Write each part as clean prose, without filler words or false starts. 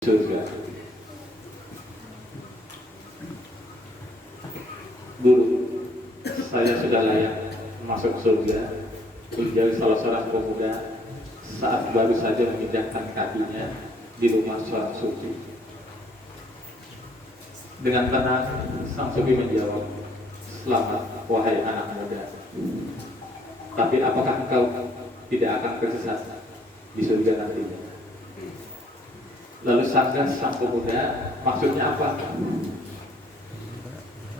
surga. Guru, saya sudah layak masuk surga, ujar salah seorang pemuda saat baru saja memindahkan kakinya di rumah seorang sufi. Dengan tenang, sang sufi menjawab, "Selamat, wahai anak muda. Tapi apakah engkau tidak akan tersesat di surga nantinya?" Lalu sanggah sang pemuda, "Maksudnya apa?"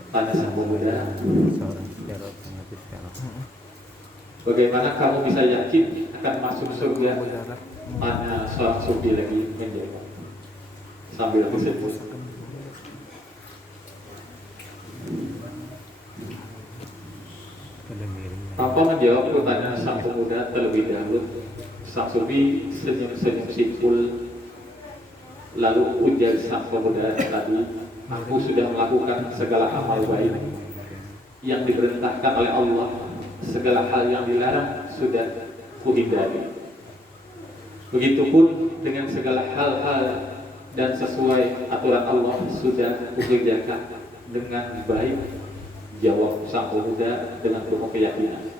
Tanya sang pemuda, "Bagaimana kamu bisa yakin akan masuk surga?" Tanya seorang sufi lagi menjawab sambil bersebut, tanpa menjawab pertanyaan sang pemuda terlebih dahulu, sang sufi senyum-senyum simpul. Lalu ujar sang pemuda tadi, "Aku sudah melakukan segala amal baik yang diperintahkan oleh Allah, segala hal yang dilarang sudah kuhindari. Begitupun dengan segala hal-hal dan sesuai aturan Allah sudah kukerjakan dengan baik," jawab sang pemuda dengan penuh keyakinan.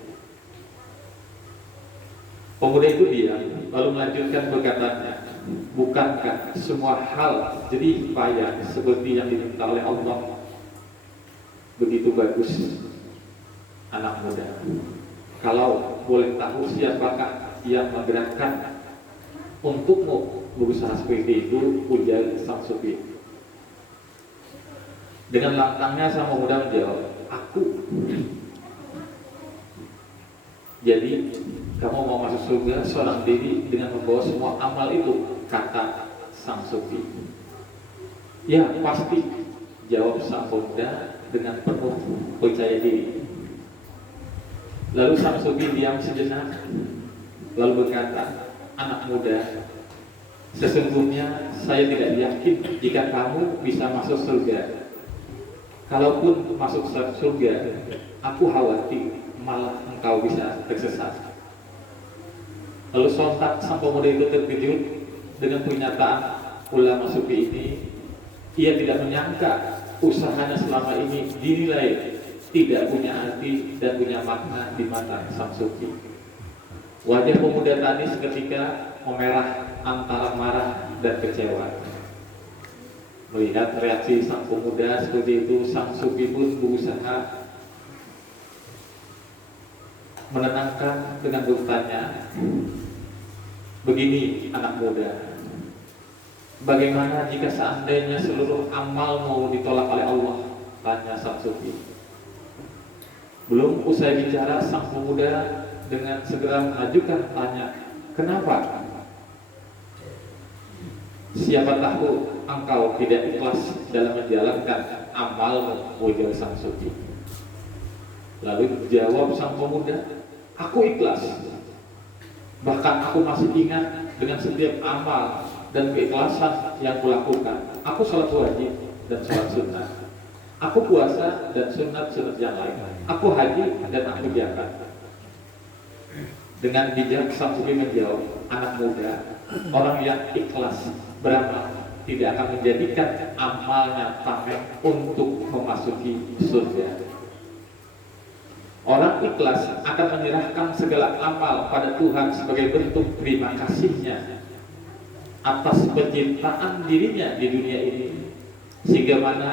Pemuda itu diam, lalu melanjutkan perkataannya, "Bukankah semua hal jerih payah seperti yang diminta oleh Allah? Begitu bagus, anak muda. Kalau boleh tahu siapakah yang menggerakkan untukmu berusaha seperti itu?" ujar sang sufi. Dengan lantangnya sang pemuda menjawab, "Aku." "Jadi kamu mau masuk surga seorang diri dengan membawa semua amal itu?" kata sang sufi. "Ya pasti," jawab sang pemuda dengan penuh percaya diri. Lalu sang sufi diam sejenak, lalu berkata, "Anak muda, sesungguhnya saya tidak yakin jika kamu bisa masuk surga. Kalaupun masuk surga, aku khawatir malah engkau bisa tersesat." Lalu sontak sang pemuda itu terkejut dengan pernyataan ulama sufi ini. Ia tidak menyangka usahanya selama ini dinilai tidak punya arti dan punya makna di mata sang sufi. Wajah pemuda tadi seketika memerah antara marah dan kecewa. Melihat reaksi sang pemuda seperti itu, sang sufi pun berusaha menenangkan dengan bertanya, "Begini anak muda, bagaimana jika seandainya seluruh amalmu ditolak oleh Allah?" tanya sang sufi. Belum usai bicara, sang pemuda dengan segera mengajukan tanya, "Kenapa?" "Siapa tahu engkau tidak ikhlas dalam menjalankan amalmu," ujar sang sufi. Lalu jawab sang pemuda, "Aku ikhlas. Bahkan aku masih ingat dengan setiap amal dan keikhlasan yang kulakukan. Aku sholat wajib dan sholat sunnah. Aku puasa dan sunat-sunat yang lain. Aku haji dan aku zakat." Dengan bijak sang sufi menjawab, "Anak muda, orang yang ikhlas beramal tidak akan menjadikan amalnya pamer untuk memasuki surga. Orang ikhlas akan menyerahkan segala amal pada Tuhan sebagai bentuk terima kasihnya atas penciptaan dirinya di dunia ini, sehingga mana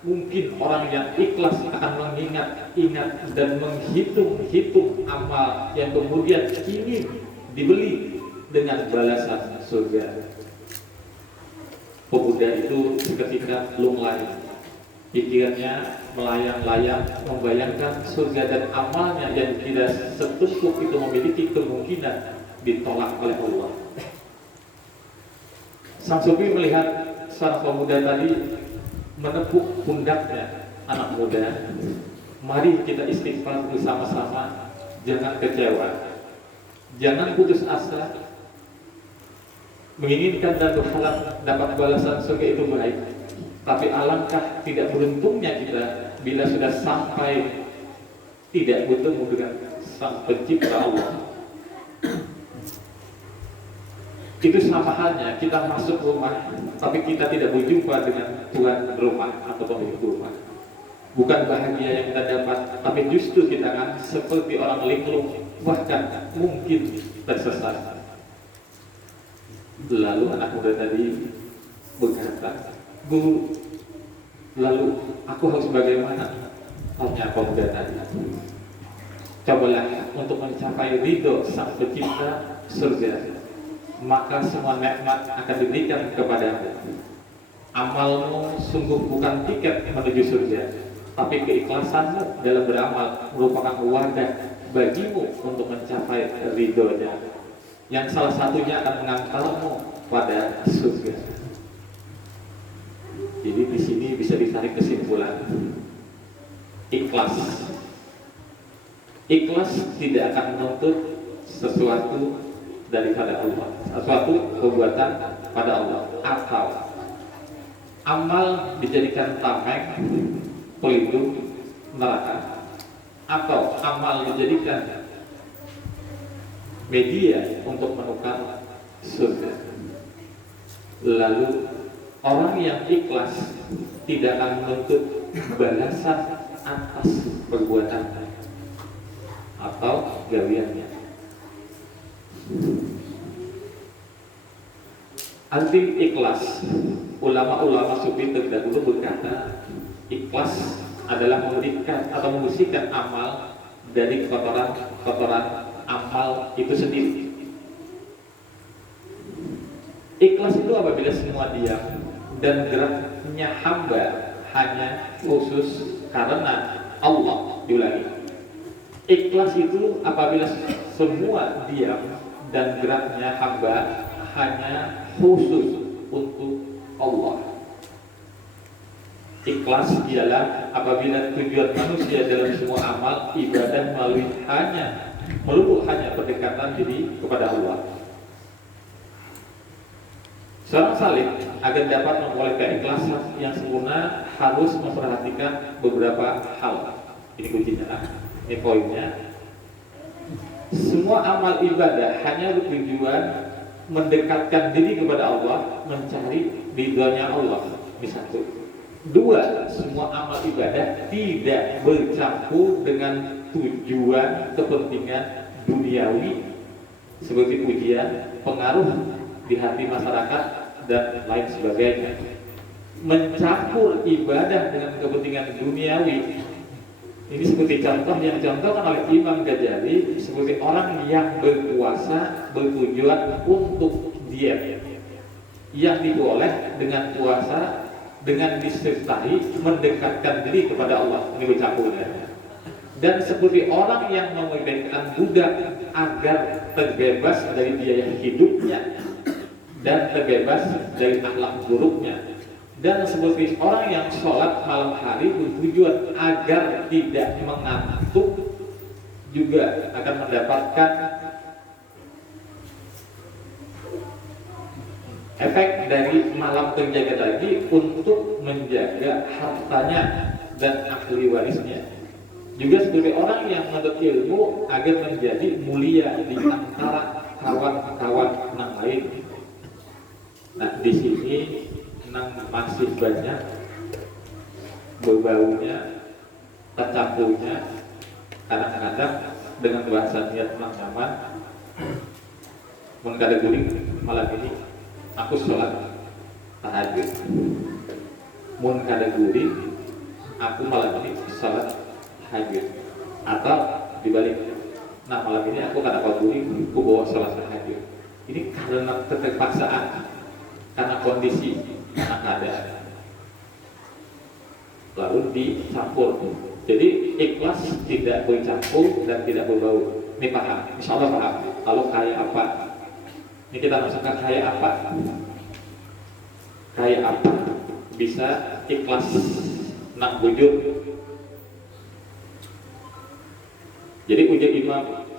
mungkin orang yang ikhlas akan mengingat-ingat dan menghitung-hitung amal yang kemudian ingin dibeli dengan balasan surga." Pemuda itu seketika lunglai. Pikirannya melayang-layang membayangkan surga dan amalnya yang tidak setumpuk itu memiliki kemungkinan ditolak oleh Allah. Sang sufi melihat sang pemuda tadi menepuk pundaknya, "Anak muda, mari kita istighfar bersama-sama. Jangan kecewa, jangan putus asa. Menginginkan dan berharap dapat balasan surga itu baik, tapi alangkah tidak beruntungnya kita bila sudah sampai tidak bertemu dengan sang pencipta Allah. Itu sama halnya kita masuk rumah, tapi kita tidak berjumpa dengan tuan rumah atau pemilik rumah. Bukan bahagia yang kita dapat, tapi justru kita akan seperti orang linglung, bahkan mungkin tersesat. Lalu anak muda tadi berkata, "Bu, lalu aku harus bagaimana?" Tanya pemuda tadi. "Cobalah untuk mencapai ridho Sang Pencipta surga, maka semua nikmat akan diberikan kepadamu. Amalmu sungguh bukan tiket menuju surga, tapi keikhlasanmu dalam beramal merupakan wadah bagimu untuk mencapai ridhonya, yang salah satunya akan mengantarmu pada surga." Jadi di sini bisa ditarik kesimpulan, ikhlas. Ikhlas tidak akan menuntut sesuatu daripada Allah, sesuatu perbuatan pada Allah, atau amal dijadikan tameng pelindung neraka, atau amal dijadikan media untuk menukar surga. Lalu orang yang ikhlas tidak akan menuntut balasan atas perbuatannya atau gawiannya. Arti ikhlas, ulama-ulama sufi terdahulu berkata, ikhlas adalah memberikan atau membersihkan amal dari kotoran-kotoran amal itu sendiri. Ikhlas itu apabila semua diam dan geraknya hamba hanya khusus karena Allah. Diulangi, ikhlas itu apabila semua diam dan geraknya hamba hanya khusus untuk Allah. Ikhlas ialah apabila tujuan manusia dalam semua amal ibadah melulu hanya pendekatan diri kepada Allah. Seorang salih agar dapat memperoleh keikhlasan yang sempurna harus memperhatikan beberapa hal. Ini kuncinya, ini poinnya. Semua amal ibadah hanya bertujuan mendekatkan diri kepada Allah, mencari ridhonya Allah. Ini satu. Dua, semua amal ibadah tidak bercampur dengan tujuan kepentingan duniawi seperti ujian, pengaruh di hati masyarakat dan lain sebagainya. Mencampur ibadah dengan kepentingan duniawi, ini seperti contoh yang dicontohkan oleh Imam Ghazali, seperti orang yang berpuasa bertujuan untuk diet, yang diboleh dengan puasa dengan disertai mendekatkan diri kepada Allah. Ini bercampurnya. Dan seperti orang yang memerdekakan budak agar terbebas dari biaya hidupnya dan terbebas dari akhlak buruknya, dan seperti orang yang sholat malam hari bertujuan agar tidak mengantuk, juga akan mendapatkan efek dari malam terjaga tadi untuk menjaga hartanya dan ahli warisnya. Juga sebagai orang yang menuntut ilmu agar menjadi mulia di antara kawan-kawan yang lain. Nah, di sini masih banyak berbaunya, tercampurnya, kadang-kadang dengan bahasa niat nyaman, mengkategori malam ini aku sholat tahajud, mengkategori aku malam ini sholat tahajud, atau dibalik, nah malam ini aku kategori aku bawa sholat tahajud. Ini karena keterpaksaan, karena kondisi, karena keadaan, lalu dicampur. Jadi ikhlas tidak bercampur dan tidak berbau. Ini paham? Insya Allah paham. Kalau kayak apa? Ini kita masukkan kayak apa? Kayak apa bisa ikhlas nang bujur? Jadi ujar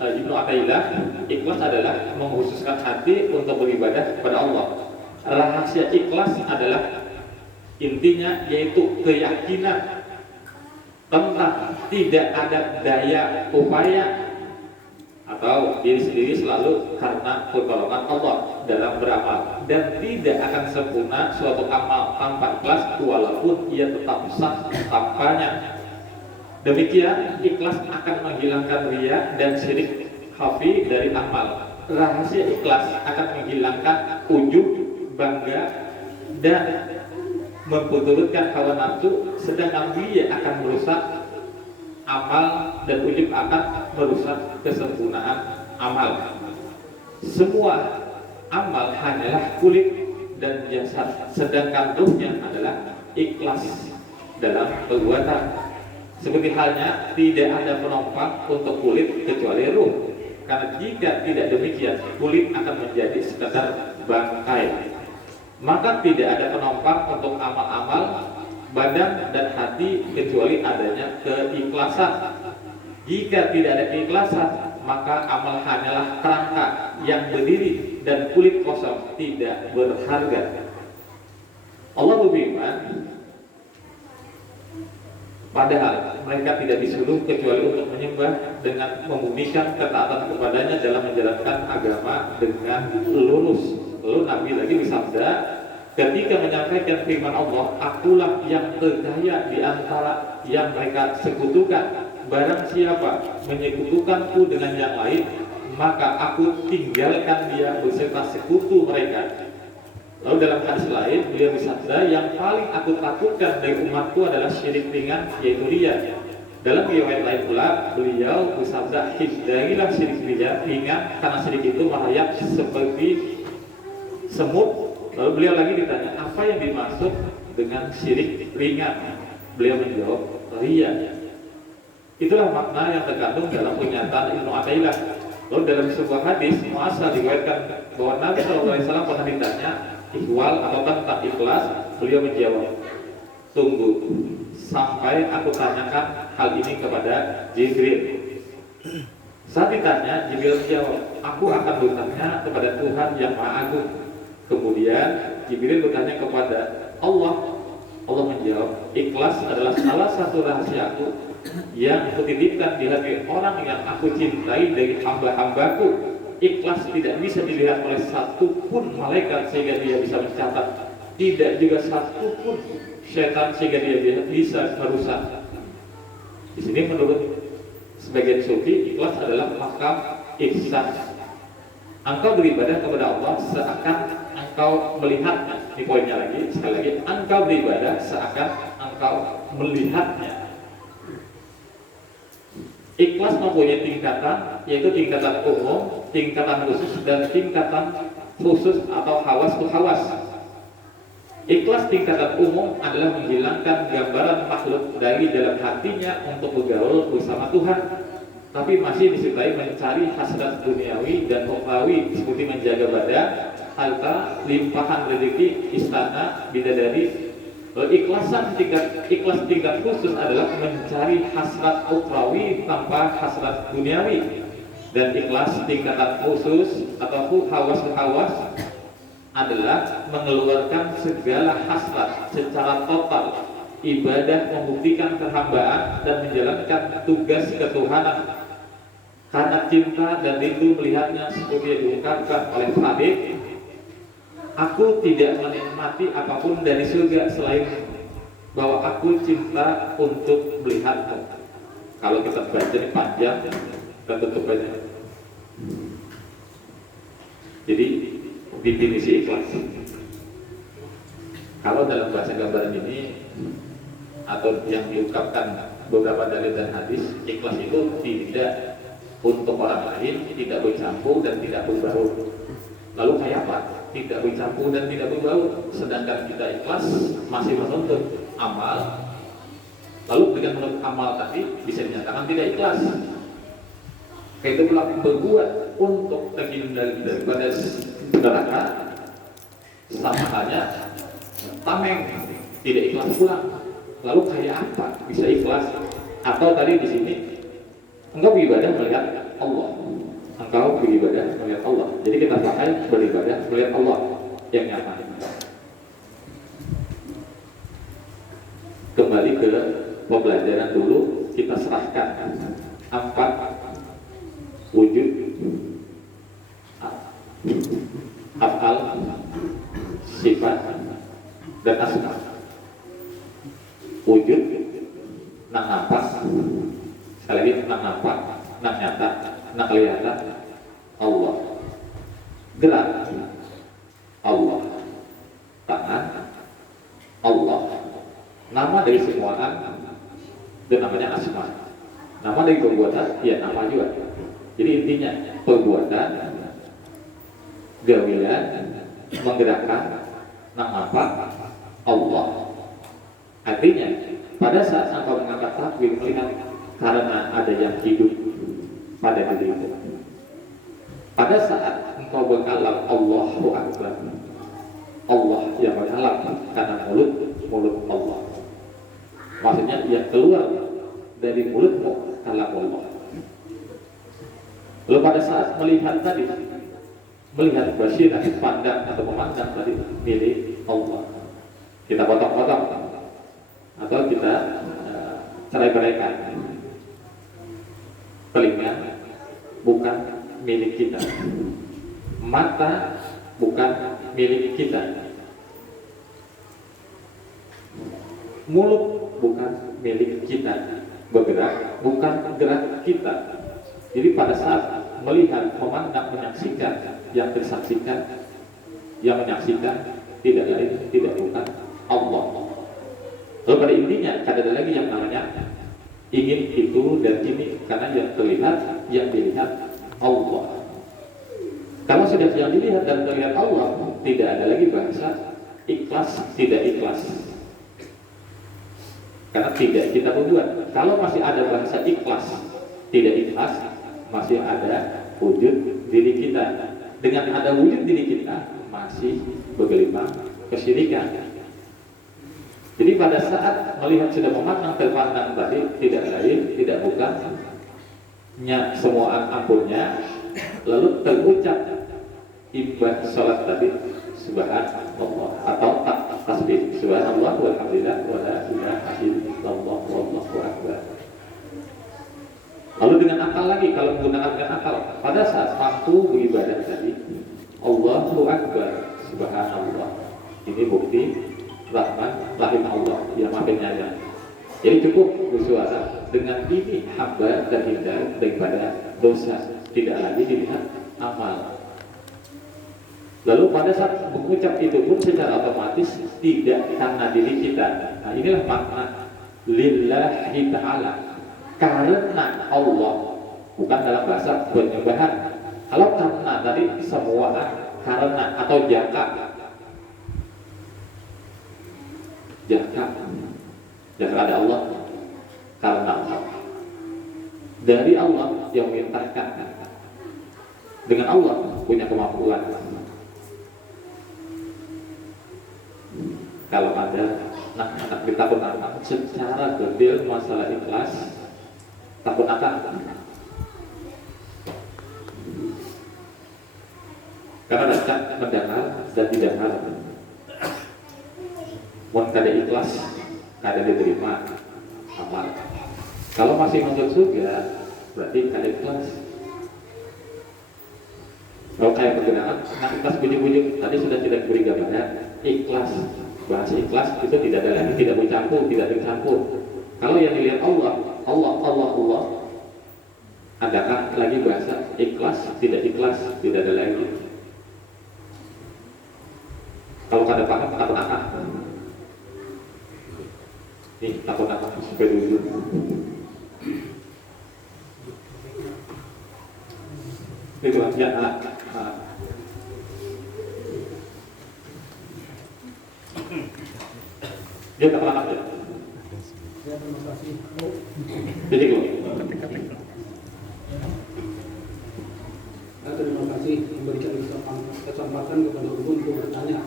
Ibnu Athaillah, ikhlas adalah mengkhususkan hati untuk beribadah kepada Allah. Rahasia ikhlas adalah intinya yaitu keyakinan tentang tidak ada daya upaya atau diri sendiri selalu karena pertolongan Allah. dalam beramal, dan tidak akan sempurna suatu amal tanpa ikhlas walaupun ia tetap sah tanpanya. Demikian ikhlas akan menghilangkan riya dan syirik khafi dari amal. Rahasia ikhlas akan menghilangkan ujub, bangga, dan memperturutkan hawa nafsu, sedangkan riya akan merusak amal dan ujub akan merusak kesempurnaan amal. Semua amal hanyalah kulit dan jasad, sedangkan ruhnya adalah ikhlas dalam perbuatan. Seperti halnya tidak ada penopang untuk kulit kecuali ruh, karena jika tidak demikian kulit akan menjadi sekedar bangkai. Maka tidak ada penopang untuk amal-amal badan dan hati kecuali adanya keikhlasan. Jika tidak ada keikhlasan, maka amal hanyalah kerangka yang berdiri dan kulit kosong tidak berharga. Allah berfirman, padahal mereka tidak disuruh kecuali untuk menyembah dengan memurnikan ketaatan kepadanya dalam menjalankan agama dengan lurus. Lalu Nabi lagi bersabda, ketika menyampaikan firman Allah, akulah yang terkaya di antara yang mereka sekutukan. Barang siapa menyekutukanku dengan yang lain, maka aku tinggalkan dia beserta sekutu mereka. Lalu dalam hadis lain beliau bersabda, yang paling aku takutkan dari umatku adalah syirik ringan, yaitu riya. Dalam riwayat lain pula beliau bersabda, hindarilah syirik ringan karena syirik itu merayap seperti semut. Lalu beliau lagi ditanya, apa yang dimaksud dengan syirik ringan? Beliau menjawab, riya. Itulah makna yang terkandung dalam pernyataan Ibnu Athaillah. Lalu dalam sebuah hadis muasal diriwayatkan bahwa Nabi SAW pernah ditanya ikhwal atau tentang ikhlas, beliau menjawab, tunggu sampai aku tanyakan hal ini kepada Jibril. Saat ditanya, Jibril menjawab, aku akan bertanya kepada Tuhan yang Maha Agung. Kemudian Jibril bertanya kepada Allah. Allah menjawab, ikhlas adalah salah satu rahasiaku yang kutitipkan di hati orang yang aku cintai dari hamba-hambaku. Ikhlas tidak bisa dilihat oleh satu pun malaikat sehingga dia bisa mencatat, tidak juga satu pun syaitan sehingga dia bisa merusak. Di sini menurut sebagian sufi, ikhlas adalah makam ihsan. Engkau beribadah kepada Allah seakan engkau melihatnya. Ini poinnya lagi, sekali lagi, engkau beribadah seakan engkau melihatnya. Ikhlas mempunyai tingkatan, yaitu tingkatan umum, tingkatan khusus, dan tingkatan khusus atau hawas tu hawas. Ikhlas tingkatan umum adalah menghilangkan gambaran makhluk dari dalam hatinya untuk bergaul bersama Tuhan, tapi masih disertai mencari hasrat duniawi dan ukhrawi seperti menjaga badan, harta, limpahan rezeki, istana, bidadari. Ikhlas tingkat khusus adalah mencari hasrat ukhrawi tanpa hasrat duniawi. Dan ikhlas tingkatan khusus atau hawas adalah mengeluarkan segala hasrat secara total. Ibadah membuktikan kehambaan dan menjalankan tugas ketuhanan. Karena cinta dan rindu melihatnya seperti yang diungkapkan oleh Khalid, aku tidak menikmati apapun dari surga selain bahwa aku cinta untuk melihatmu. Kalau kita baca ini panjang, kita tutup aja. Jadi definisi ikhlas, kalau dalam bahasa gambaran ini atau yang diungkapkan beberapa dalil dan hadis, ikhlas itu tidak untuk orang lain, tidak bercampur dan tidak berbau. Lalu kayak apa? Tidak bercampur dan tidak berbau. Sedangkan kita ikhlas masih menuntut amal. Lalu dengan menuntut amal tadi bisa dinyatakan tidak ikhlas. Kayak itu pula berbuat untuk terhindar daripada neraka, sama halnya tameng, tidak ikhlas pula. Lalu kayak apa bisa ikhlas? Atau tadi di sini engkau beribadah melihat Allah, engkau beribadah melihat Allah. Jadi kita pakai beribadah melihat Allah yang nyata. Kembali ke pembelajaran dulu, kita serahkan 4 wujud sifat, dan asma. Wujud, nang nampak, sekali lagi nang nampak, nang nyata, nang kelihatan, Allah. Gerak, Allah. Tangan, Allah. Nama dari semua dan namanya asma. Nama dari perbuatan, ya nama juga. Jadi intinya perbuatan, gawilan, menggerakkan, nang nampak, Allah. Artinya pada saat engkau mengangkat takbir melihat karena ada yang hidup pada diri itu. Pada saat engkau berkalam Allahu Akbar, Allah yang berkalam karena mulut Allah. Maksudnya yang keluar dari mulutmu kalam Allah. Lalu pada saat melihat tadi, melihat basirah, pandang atau memandang tadi milik Allah, kita potong-potong atau kita cerai-beraikan. Telinga bukan milik kita, mata bukan milik kita, mulut bukan milik kita, bergerak bukan gerak kita. Jadi pada saat melihat, memandang, menyaksikan, yang tersaksikan, yang menyaksikan tidak lain, tidak bukan Allah. Lalu pada intinya ada lagi yang namanya ingin itu dan ini, karena yang terlihat, yang dilihat Allah. Kalau sudah yang dilihat dan terlihat Allah, tidak ada lagi bahasa ikhlas, tidak ikhlas. Karena tidak kita berbuat. Kalau masih ada bahasa ikhlas, tidak ikhlas, masih ada wujud diri kita. Dengan ada wujud diri kita, masih bergelimang kesyirikan. Jadi pada saat melihat sudah memandang, terpandang tadi, tidak lain, tidak bukan semua ampunnya, lalu terucap ibadah salat tadi subhanallah atau tasbih subhanallah walhamdulillah wala ilaha illallah wallahu akbar. Lalu dengan akal lagi, kalau menggunakan dengan akal, pada saat mampu beribadah tadi Allahu akbar subhanallah, ini bukti rahman rahim Allah yang maha penyayang. Jadi cukup bersuara dengan ini hamba terhindar daripada dosa, tidak lagi dilihat amal. Lalu pada saat mengucap itu pun secara otomatis tidak karena diri kita. Nah inilah makna lillahi ta'ala, karena Allah, bukan dalam bahasa penyembahan. Kalau karena tadi semua karena atau jaka ada Allah, karena Allah, dari Allah yang memerintahkan, dengan Allah punya kemampuan. Kalau ada anak kita takut anak secara detail masalah ikhlas, takut akan, karena ada mendengar dan tidak dengar. Mohon kada ikhlas, kada diterima amal. Kalau masih masuk surga, berarti kada ikhlas. Kalau kayak pergedangan, nah ikhlas bujuk-bujuk, tadi sudah tidak beri gambaran ikhlas. Bahasa ikhlas itu tidak ada lagi, tidak bercampur, tidak tercampur. Kalau yang dilihat Allah, adakah lagi bahasa ikhlas, tidak ikhlas, tidak ada lagi. Kalau kada paham, takut akan. Nih, takut akan sampai dulu. Itu ya, dia tak pernah ya. Ya, terima kasih. Jadi kok. Terima kasih memberikan kesempatan kepada umum untuk bertanya.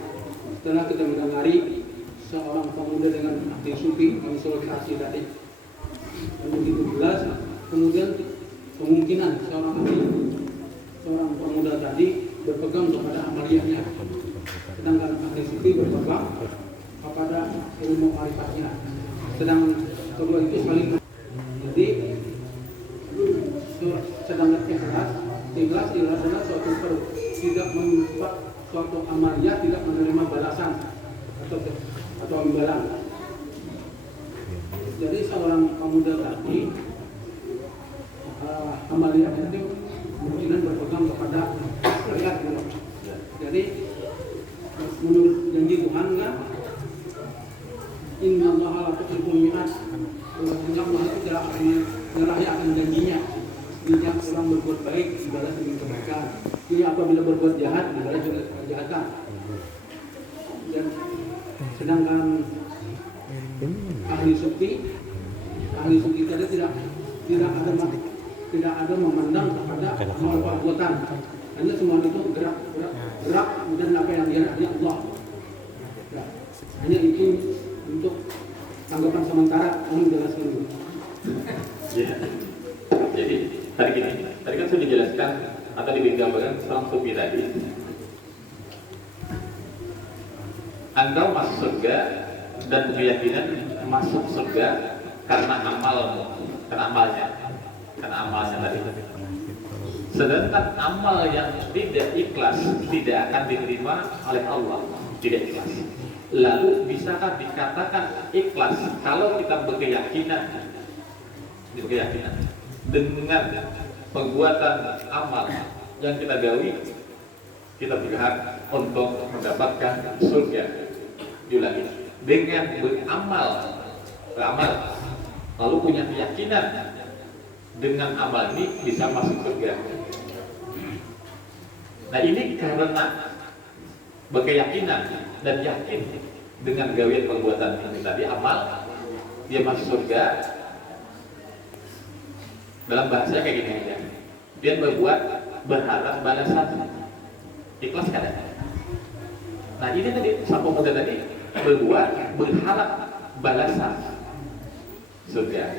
Setelah kita mendengari seorang pemuda dengan akti sufi mensolidasi tadi, dan begitu jelas, kemudian kemungkinan seorang pemuda tadi berpegang kepada amaliyahnya, sedangkan ahli sufi berpegang kepada ilmu marifatnya. Sedang kedua itu saling, jadi sedangkan ikhlas adalah suatu tidak membuat suatu amaliyah tidak menerima balasan atau imbalan. Jadi seorang pemuda tadi amaliyahnya itu kemungkinan berpegang kepada syariat. Jadi menurut janji Tuhan kan, Inna Allah la tukhliqul mi'ad. Bahwasanya Allah itu tidak akan merayakan janjinya. Jika orang berbuat baik dibalas dengan kebaikan. Ini apabila berbuat jahat dibalas dengan kejahatan. Dan sedangkan ahli suci tadi tidak ada memandang kepada amal perbuatan. Hanya semua itu gerak dan apa yang dia hanya Allah. Ya, hanya itu untuk tanggapan sementara kami jelaskan dulu. Ya. Jadi tadi kan sudah dijelaskan atau digambarkan seorang sufi tadi. Engkau masuk surga dan keyakinan masuk surga karena amalnya tadi. Sedangkan amal yang tidak ikhlas tidak akan diterima oleh Allah, tidak ikhlas. Lalu bisakah dikatakan ikhlas kalau kita berkeyakinan dengan perbuatan amal yang kita gawi, kita berhak untuk mendapatkan surga. Diulangi, dengan beramal lalu punya keyakinan dengan amal ini bisa masuk surga. Nah ini karena berkeyakinan dan yakin dengan gawian perbuatan ini tadi amal, dia masuk surga. Dalam bahasa kayak gini aja, dia berharap balasan, ikhlas kan? Nah ini tadi sang pemuda tadi berharap balasan surga.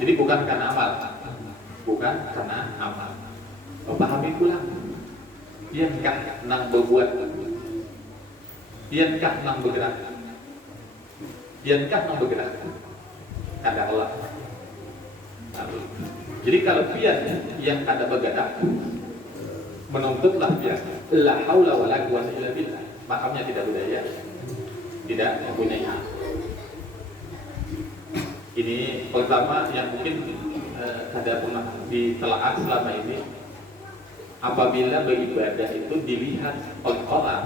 Jadi bukan karena amal. Pahami pulang. Iankah nang berbuat? Iankah nang bergerak? Kada Allah. Jadi kalau pian yang kada bergerak, menuntutlah pian. La haula wala quwwata illa billah. Makamnya tidak berdaya, tidak mempunyai hak. Ini pertama yang mungkin kada pernah ditelaah selama ini. Apabila beribadah itu dilihat oleh orang,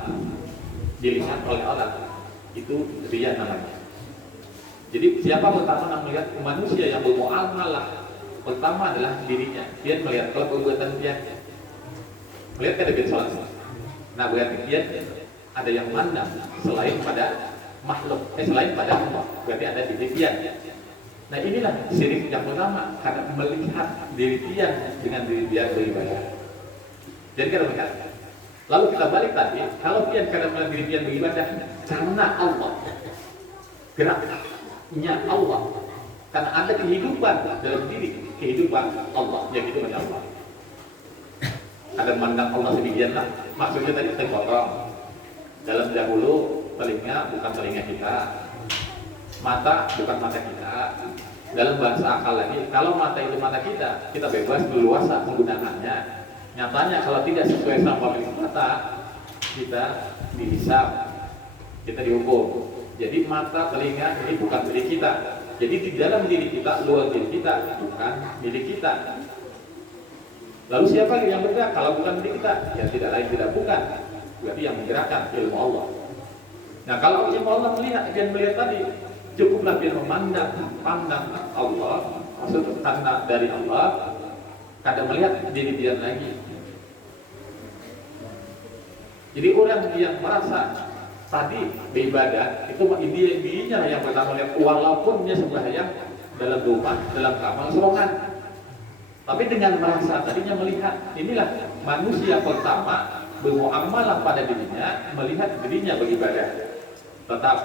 itu riya namanya. Jadi siapa pertama yang melihat manusia yang bermuamalah pertama adalah dirinya. Dia melihat kalau perbuatan dia melihat ada sholat. Nah berarti dia ada yang mandang selain pada makhluk, selain pada Allah. Berarti ada diri dia. Nah inilah syirik yang pertama, karena melihat diri dia dengan diri dia beribadah. Jadi kita melihat. Lalu kita balik tadi, kalau dia kadang melihat diri dia beribadah karena Allah, geraknya Allah, karena ada kehidupan dalam diri, kehidupan Allah, yang itu hanya Allah. Ada mandang Allah sedemikian lah. Maksudnya tadi terpotong. Dalam dahulu telinga bukan telinga kita, mata bukan mata kita. Dalam bahasa akal lagi, kalau mata itu mata kita, kita bebas leluasa menggunakannya. Nyatanya kalau tidak sesuai sama pemilik mata, kita dihisab, kita dihukum. Jadi mata, telinga ini bukan milik kita. Jadi di dalam diri kita, luar diri kita bukan milik kita. Lalu siapa yang bergerak? Kalau bukan milik kita, ya tidak lain tidak bukan. Berarti yang menggerakkan ilmu Allah. Nah kalau ilmu Allah melihat tadi, cukuplah dia memandang Allah, maksud karena dari Allah, kadang melihat diri dia lagi. Jadi orang yang merasa tadi beribadah itu dirinya yang pertama lihat, walaupun dia sembahyang dalam rumah, dalam kamar serongan. Tapi dengan merasa tadinya melihat, inilah manusia pertama bermuamalah pada dirinya, melihat dirinya beribadah. Tetap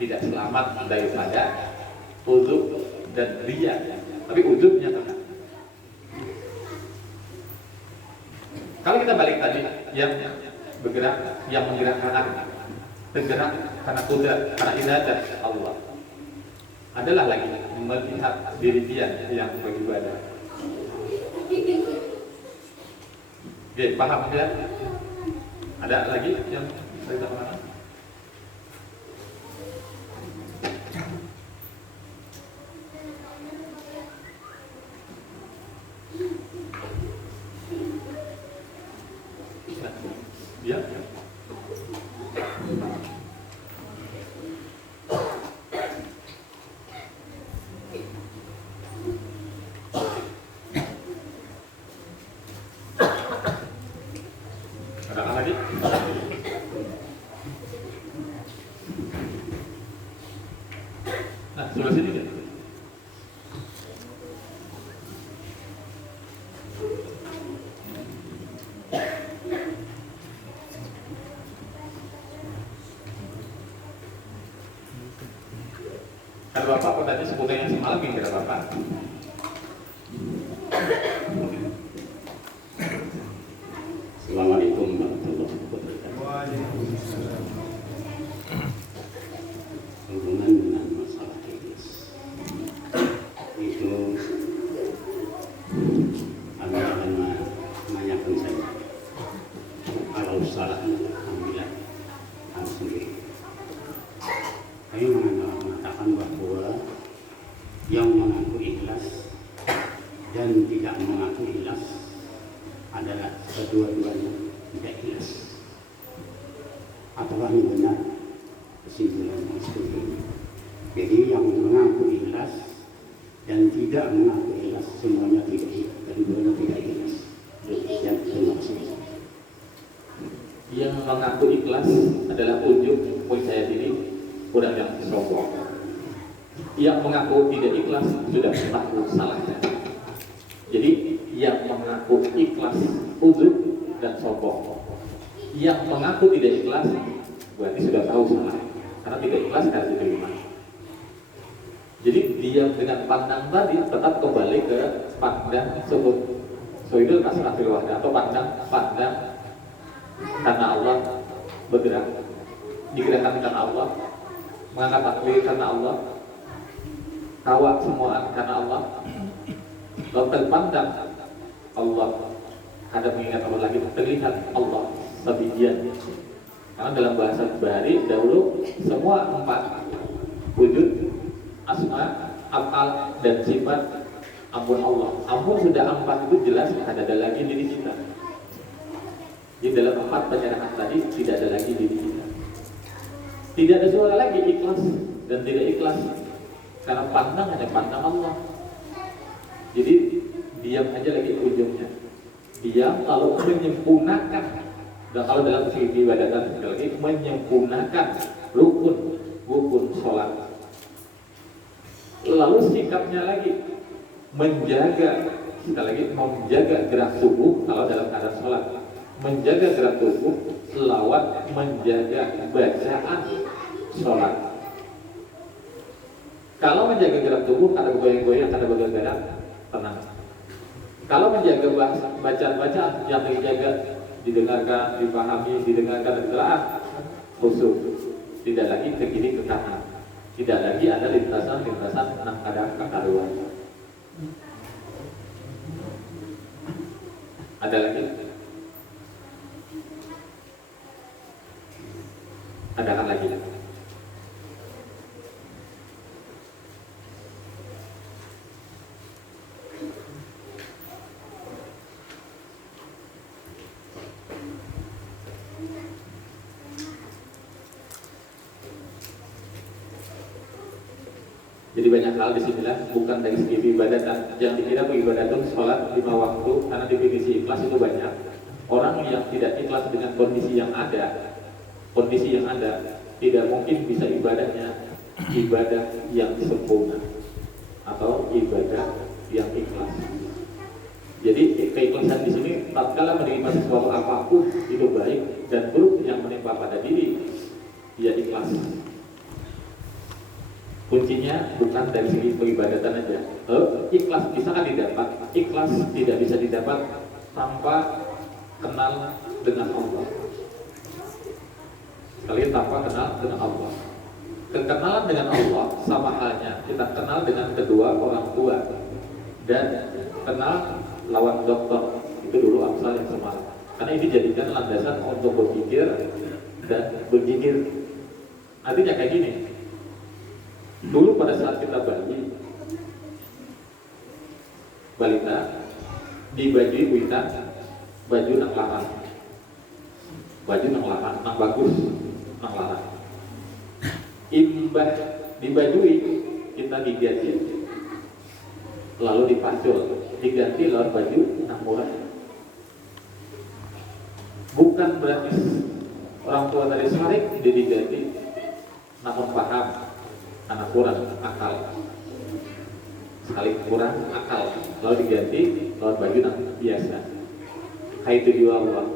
tidak selamat daripada uzub dan riya. Tapi uzubnya tetap. Kalau kita balik tadi yang bergerak, yang menggerakkan tergerak karena kudrat, karena iradah Allah, adalah lagi melihat diri dia yang beribadah. Oke, paham ya? Ada lagi yang saya tambahkan? Ya. Ada apa lagi? Nah, sebelah sini deh. Ada bapak pertanyaan seputar yang semalam yang kira bapak. Assalamualaikum warahmatullahi wabarakatuh. Hubungan dengan masalah etis itu anda akan menanyakan saya kalau salah ambilan harus sendiri. Saya mengatakan bahwa yang mengaku ikhlas dan tidak mengaku ikhlas adalah kedua-duanya tidak ikhlas. Apakah ini benar? Kesimpulan seperti ini. Jadi yang mengaku ikhlas dan tidak mengaku ikhlas semuanya tidak ikhlas, kedua-duanya tidak ikhlas. Yang terima kasih. Yang mengaku ikhlas adalah ujung poin saya ini kurang yang sombong. Yang mengaku tidak ikhlas sudah tahu salahnya. Jadi yang mengaku ikhlas ujub dan sombong. Yang mengaku tidak ikhlas berarti sudah tahu salah, karena tidak ikhlas harus diterima. Jadi dia dengan pandang tadi tetap kembali ke pandang suhudul kasratil wahdah atau pandang karena Allah bergerak, digerakkan karena Allah, mengangkat takbir karena Allah, tawa semua karena Allah. Lalu terpandang Allah, ada mengingat Allah lagi, terlihat Allah sabijian. Karena dalam bahasa Bahari dahulu semua empat wujud, asma, afal, dan sifat ampun Allah. Ampun sudah empat itu jelas ada lagi diri kita. Di dalam empat penyerahan tadi tidak ada lagi diri kita. Tidak ada suara lagi ikhlas dan tidak ikhlas, karena pandang hanya pandang Allah. Jadi diam aja lagi ujungnya. Diam kalau menyempurnakan, dan kalau dalam segi ibadatan sekali lagi menyempurnakan rukun sholat. Lalu sikapnya lagi menjaga, sekali lagi menjaga gerak tubuh kalau dalam keadaan sholat, menjaga gerak tubuh, selawat, menjaga bacaan sholat. Kalau menjaga gerak tubuh, ada goyang-goyang, ada bergerak, tenang. Kalau menjaga bacaan-bacaan yang dijaga, didengarkan, dipahami, didengarkan, dikeraan, khusyuk, tidak lagi ke kiri ke kanan, tidak lagi ada lintasan-lintasan nang kadang kakaruan. Ada lagi? Ada kan lagi? Jadi banyak hal di sinilah, bukan dari segi ibadatan. Yang dikira ibadatan sholat 5 waktu, karena definisi ikhlas itu banyak. Orang yang tidak ikhlas dengan kondisi yang ada, tidak mungkin bisa ibadahnya ibadah yang sempurna atau ibadah yang ikhlas. Jadi keikhlasan di sini, tatkala menerima sesuatu apapun itu baik dan buruk yang menimpa pada diri, dia ikhlas. Kuncinya bukan dari segi peribadatan aja. Ikhlas bisa kan didapat, ikhlas tidak bisa didapat tanpa kenal dengan Allah. Kalian tanpa kenal dengan Allah. Kekenalan dengan Allah sama halnya kita kenal dengan kedua orang tua dan kenal lawan dokter. Itu dulu Amsal yang semalam. Karena ini dijadikan landasan untuk berpikir dan berpikir. Artinya kayak gini. Dulu pada saat kita balita dibajui kuitan baju nang larang, baju nang larang, nang bagus, nang larang. Imbah dibajui kita diganti, lalu dipacul, diganti lawan baju nang murah. Bukan berarti orang tua dari sarik dia diganti, namun paham anak kurang akal, saling kurang akal, lalu diganti lawan baju nang biasa. Kayak itu juga Allah.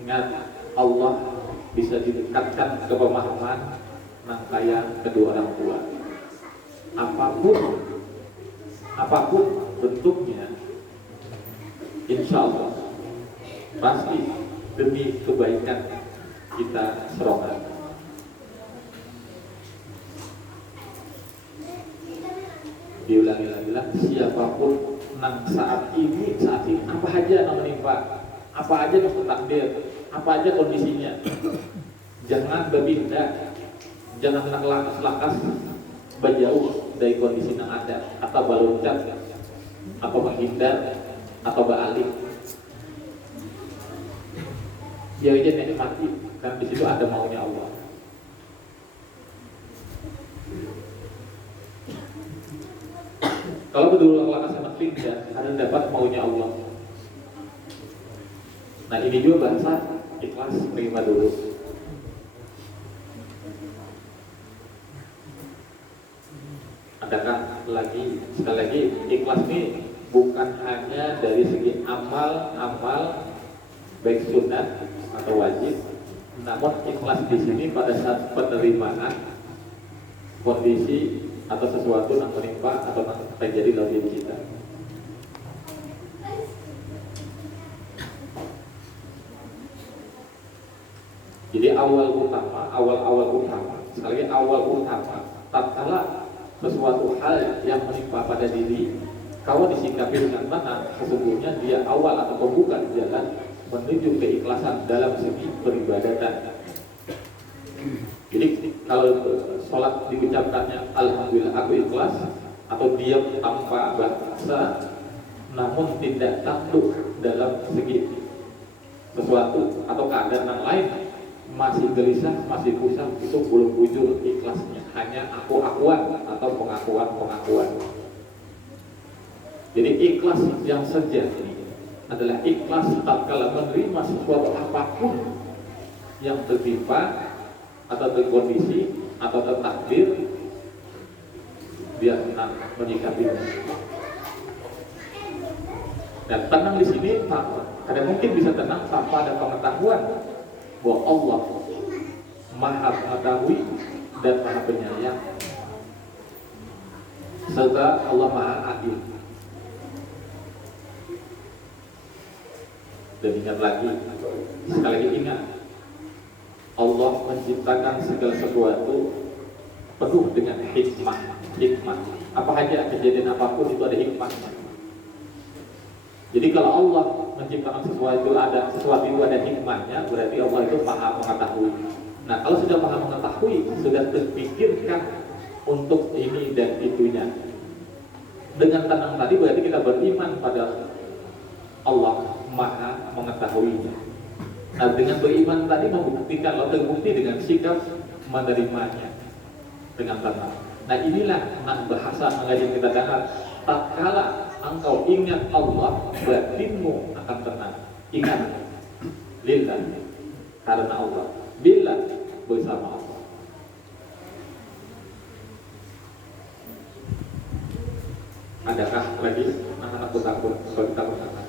Ingat, Allah bisa didekatkan ke pemahaman nang kaya kedua orang tua. Apapun bentuknya, insya Allah pasti demi kebaikan kita serongan. Diulangi lagi, siapapun nang saat ini apa aja yang menimpa, apa aja yang takdir, apa aja kondisinya, jangan berpindah, jangan lakas berjauh dari kondisi yang ada, atau baloncat, atau menghindar, atau beralih. Ya aja nikmati, karena di situ ada maunya Allah. Kalau betul lakas sama pindah, ada dapat maunya Allah. Nah ini juga bahasa ikhlas, terima dulu. Adakah lagi, sekali lagi, ikhlas ini bukan hanya dari segi amal baik sunat atau wajib, namun ikhlas di sini pada saat penerimaan kondisi atau sesuatu yang menimpa atau yang terjadi dalam diri kita. Jadi awal utama, sekali lagi awal utama, tatkala sesuatu hal yang menimpa pada diri, kalau disikapi dengan mana, sesungguhnya dia awal atau pembuka jalan menuju keikhlasan dalam segi peribadatan. Jadi kalau sholat diucapkannya alhamdulillah aku ikhlas, atau diam tanpa bahasa, namun tidak tunduk dalam segi sesuatu atau keadaan yang lain, masih gelisah, masih pusing, itu belum wujud ikhlasnya, hanya aku-akuan atau pengakuan. Jadi ikhlas yang sejati adalah ikhlas tatkala menerima sesuatu apapun yang tertimpa atau terkondisi atau tertakdir, dia tenang menyikapinya. Dan tenang di sini ada mungkin bisa tenang tanpa ada pengetahuan bahwa Allah Maha Mengetahui dan Maha Penyayang, serta Allah Maha Adil. Dan ingat lagi, sekali lagi ingat, Allah menciptakan segala sesuatu penuh dengan hikmah. Apa aja kejadian apapun itu ada hikmahnya. Jadi kalau Allah menciptakan sesuatu itu ada hikmahnya, berarti Allah itu Maha Mengetahui. Nah kalau sudah Maha Mengetahui, sudah terpikirkan untuk ini dan itunya. Dengan tenang tadi berarti kita beriman pada Allah Maha Mengetahuinya. Nah dengan beriman tadi membuktikan, lalu terbukti dengan sikap menerimanya dengan tenang. Nah inilah bahasa mengaji kita dengar. Tatkala engkau ingat Allah, batinmu akan tenang. Ingat, lillah, karena Allah. Bila bersama Allah. Adakah lagi anak-anak takut kalau kita berkata?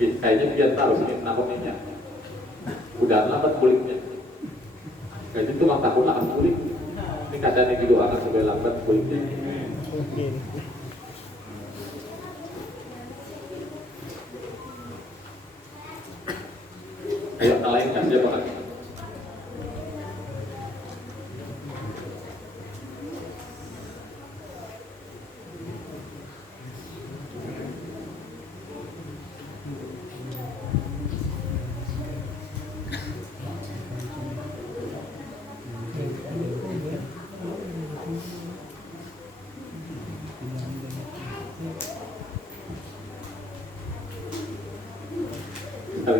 Kayaknya biar tahu sini nakutnya. Udah lambat pulihnya. Kayaknya itu orang takut akan pulih. Ini kadang yang doakan supaya lambat pulihnya. Mungkin. Ayo lain kasih apa lagi?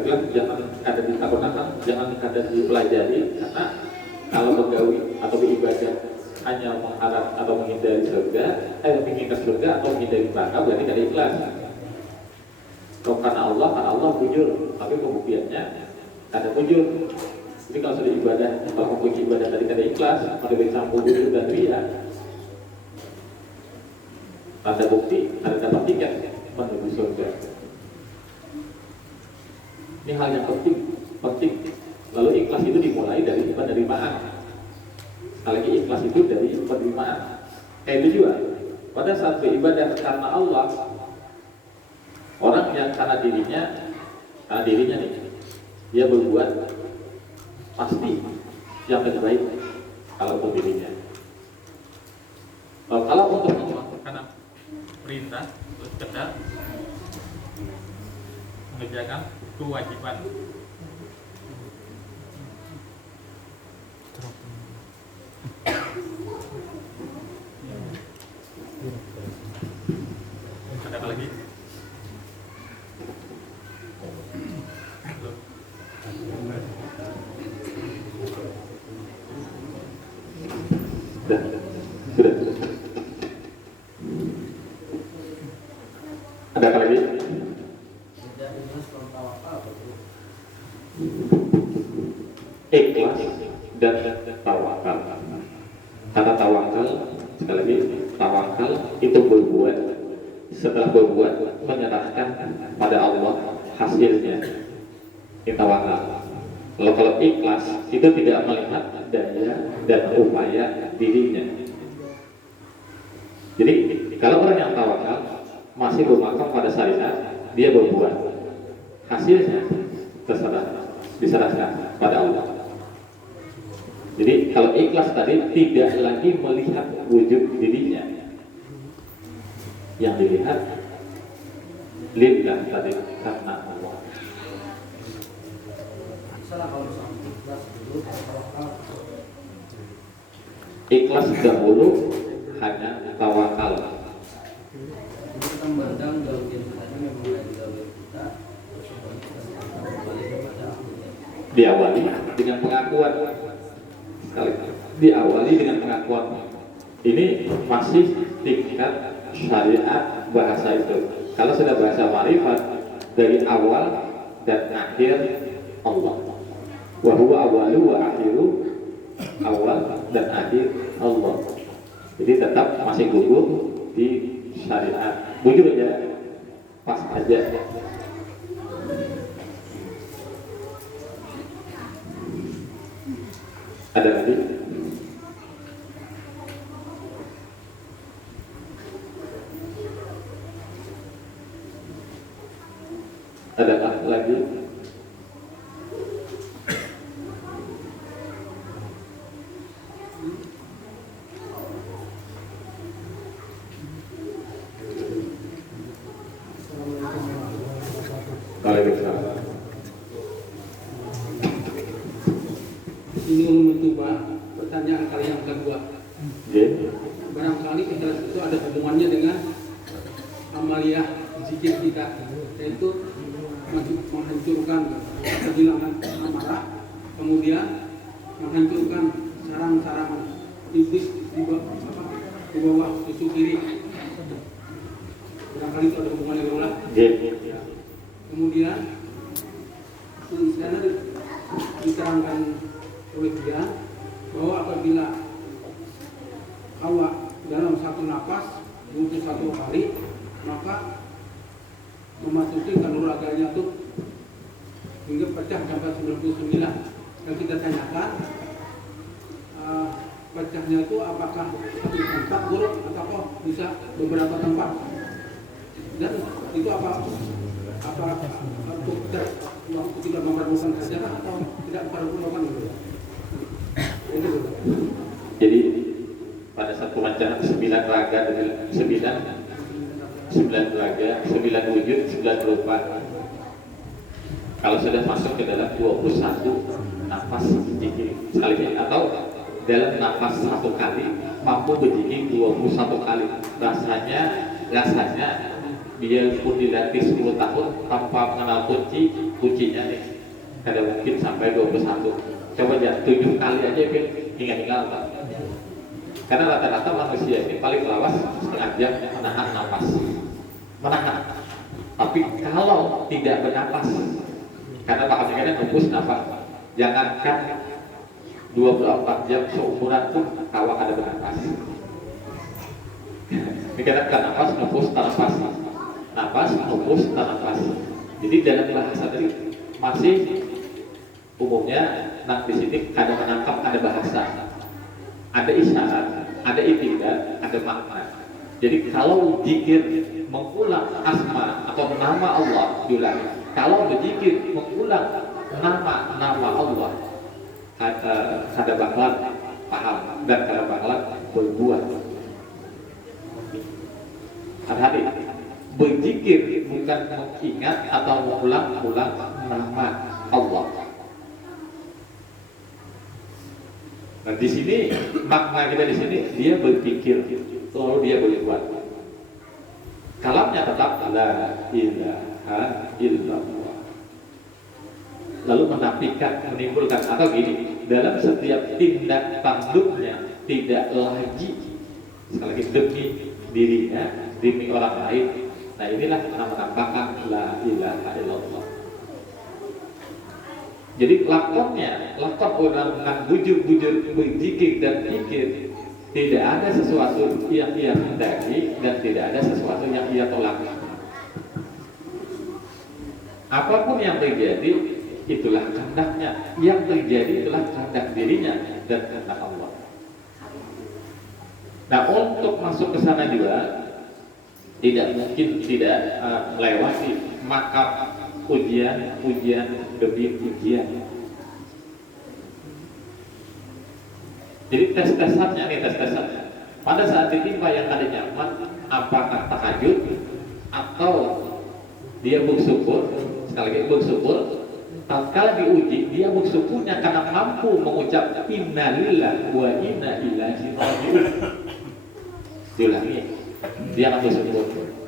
bilang jangan ada ditakunakan, jangan ada dipelajari, karena kalau pegawai atau beribadah hanya mengharap atau menghindari surga, menginginkan surga atau menghindari neraka, berarti tidak ikhlas. Kalau karena Allah bujur, tapi pembuktiannya ada bujur. Jadi kalau sudah ibadah, kalau mempunyai ibadah tadi tidak ikhlas, maka bercampur bujur dan ria. Tanda bukti, ada dapat tiket menuju surga. Ini hal yang penting. Lalu ikhlas itu dimulai dari penerimaan. Sekali lagi ikhlas itu dari penerimaan. Itu juga pada saat beribadah karena Allah, orang yang karena dirinya nih, dia berbuat pasti yang terbaik kalau untuk dirinya. Kalau untuk karena perintah, sekedar mengerjakan kewajiban. Ada apa lagi? Sudah. Ada apa lagi? Ikhlas dan tawakal. Kata tawakal, sekali lagi tawakal itu berbuat, setelah berbuat menyerahkan pada Allah hasilnya. Ini tawakal. Kalau ikhlas itu tidak melihat daya dan upaya dirinya. Jadi kalau orang yang tawakal masih bermakam pada syariat, dia berbuat, hasilnya diserahkan pada Allah. Jadi kalau ikhlas tadi tidak lagi melihat wujud dirinya, yang dilihat lillah tadi, karena Allah. Ikhlas dahulu hanya tawakal. Diawali dengan pengakuan. Diawali dengan pengakuan. Ini masih tingkat syariat bahasa itu. Kalau sudah bahasa ma'rifat, dari awal dan akhir Allah. Wa huwa awalu wa akhiru, awal dan akhir Allah. Jadi tetap masih gugur di syariat. Bujur aja, pas aja. Ada lagi? Adakah lagi? Waalaikumsalam. Ini mencoba pertanyaan kali yang kedua. Barangkali ikhlas itu ada hubungannya dengan amaliyah zikir kita, yaitu menghancurkan kehilangan amarah, kemudian menghancurkan sarang-sarang iblis di bawah susu kiri. Barangkali itu ada hubungannya dengan kemudian di sana diterangkan oleh dia bahwa apabila awak dalam satu napas untuk satu hari, maka memasuki kandungan agalnya itu hingga pecah sampai 99. Yang kita tanyakan, pecahnya itu apakah satu tempat buruk atau bisa beberapa tempat, dan itu apa waktu tidak memperlukan saja atau tidak memperlukan gitu. Jadi pada saat pemancangan 9 raga dengan 9 raga, 9 wujud, 9 rupa. Kalau sudah masuk ke dalam 21 nafas berzikir sekali, atau dalam nafas satu kali mampu berzikir 21 kali, rasanya biarpun dilatih 10 tahun tanpa mengenal kuncinya nih, ada mungkin sampai 21. Coba aja 7 kali aja ingat-ingat Pak. Karena rata-rata manusia ini paling lawas setengah jam menahan nafas, menahan. Tapi kalau tidak bernapas, karena bahasanya nembus nafas, jangankan 24 jam seumuran pun awak ada bernapas. Ini kan nafas, nembus, nafas, nafas, nembus, nafas. Jadi dalam bahasa tadi masih umumnya, di sini ada menangkap, ada bahasa, ada isyarat, ada itikad, ada makna. Jadi kalau zikir mengulang asma atau nama Allah diulangi. Kalau berzikir mengulang nama Allah, ada bakalan paham dan ada bakalan berbuat. Hati-hati, berzikir bukan mengingat atau mengulang-ulang nama Allah. Nah di sini makna kita di sini dia berpikir, lalu dia berbuat. Kalamnya tetap la ilaha illallah. Lalu menafikan, menimbulkan atau gini, dalam setiap tindak tanduknya tidak lagi sekali lagi demi dirinya, demi orang lain. Nah inilah menampakkan la ilaha illallah. Jadi lakonnya, lakon orang dengan bujur-bujur berzikir dan pikir, tidak ada sesuatu yang ia hendaki dan tidak ada sesuatu yang ia tolak. Apapun yang terjadi, itulah kehendaknya. Yang terjadi itulah kehendak dirinya dan kehendak Allah. Nah untuk masuk ke sana juga tidak mungkin tidak melewati makam ujian demi ujian. Jadi tes-tesannya nih, tes-tesannya. Pada saat ditimpa yang ada nyaman, apakah tahajud atau dia bersyukur? Sekali lagi bersyukur. Tatkala diuji, dia bersyukurnya karena mampu mengucap innalillahi wa inna ilaihi raji'un. Diulangi, dia akan bersyukur.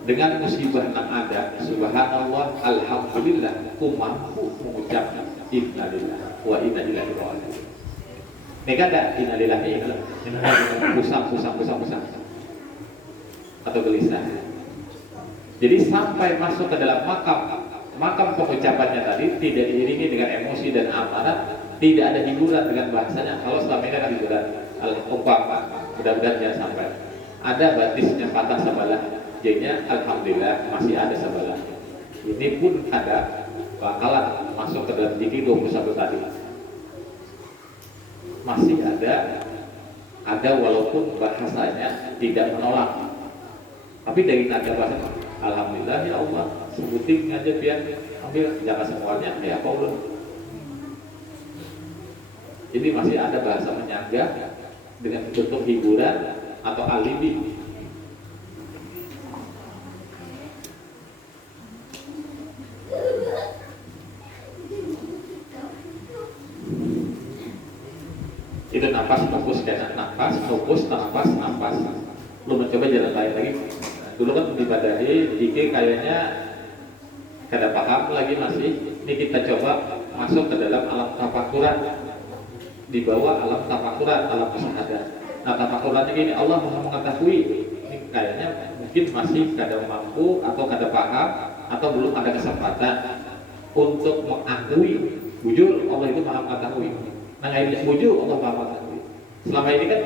Dengan musibah yang ada, subhanallah, alhamdulillah, ku mampu mengucap innalillahi wa inna ilaihi raji'un. Ini kan ada innalillahi pusang atau gelisah. Jadi sampai masuk ke dalam makam pengucapannya tadi tidak diiringi dengan emosi dan amarah, tidak ada hiburan dengan bahasanya. Kalau selama ini kan hiburan umpama, mudah-mudahan jangan sampai ada batisnya patah sebelah, jadinya alhamdulillah masih ada sebelah. Ini pun ada bakalan masuk ke dalam zikir 21 tadi. Masih ada walaupun bahasanya tidak menolak, tapi dari nada bahasa alhamdulillah ya Allah sebutin aja biar ambil jangan semuanya ya apa udah. Jadi masih ada bahasa menyangga dengan bentuk hiburan atau alibi. Itu nafas, fokus, kayak nafas, fokus, nafas. Lu mencoba jalan lain lagi. Dulu kan ibadahi, zikir kayaknya kada paham lagi masih. Ini kita coba masuk ke dalam alam tafakuran. Di bawah alam tafakuran, alam kesadaran. Nah tafakurannya gini, Allah Maha mengetahui. Ini kayaknya mungkin masih kada mampu atau kada paham atau belum ada kesempatan untuk mengakui bujur Allah itu Maha mengetahui. Nah ini bujur Allah Maha mengetahui. Selama ini kan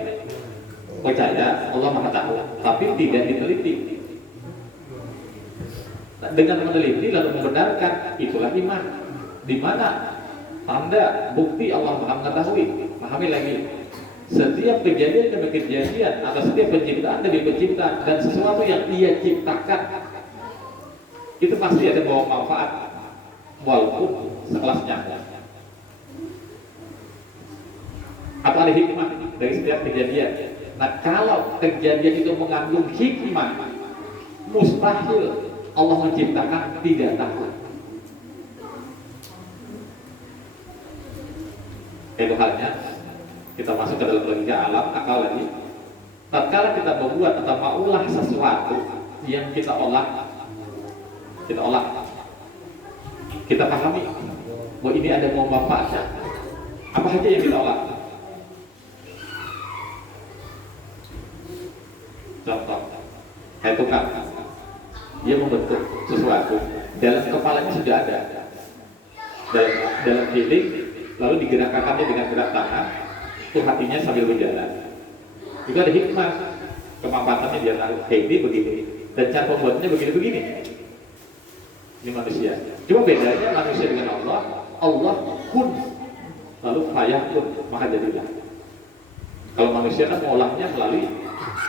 percaya Allah Maha tahu, tapi tidak diteliti. Dengan meneliti lalu membenarkan, itulah iman. Di mana tanda bukti Allah Maha mengetahui. Pahami lagi, setiap kejadian demi kejadian atau setiap penciptaan demi penciptaan dan sesuatu yang Dia ciptakan itu pasti ada bawa manfaat walaupun sekelas nyamuk atau ada hikmah dari setiap kejadian. Nah kalau kejadian itu mengandung hikmah, mustahil Allah menciptakan tidak takut. Itu halnya kita masuk ke dalam logika alam akal lagi. Tatkala kita membuat atau maulah sesuatu yang kita olah kita olah, kita pahami bahwa ini ada mau manfaatnya. Apa saja yang kita olah? Contoh, kayak tukang, dia membentuk sesuatu, dalam kepalanya sudah ada, dalam feeling, lalu digerakkannya dengan gerak tangan, itu hatinya sambil berjalan. Itu ada hikmah, kemanfaatannya dia tahu, ini begini, dan cara pembuatnya begini-begini. Ini manusia. Cuma bedanya manusia dengan Allah, Allah kun, lalu fayakun, maka jadilah. Kalau manusia kan mengolahnya melalui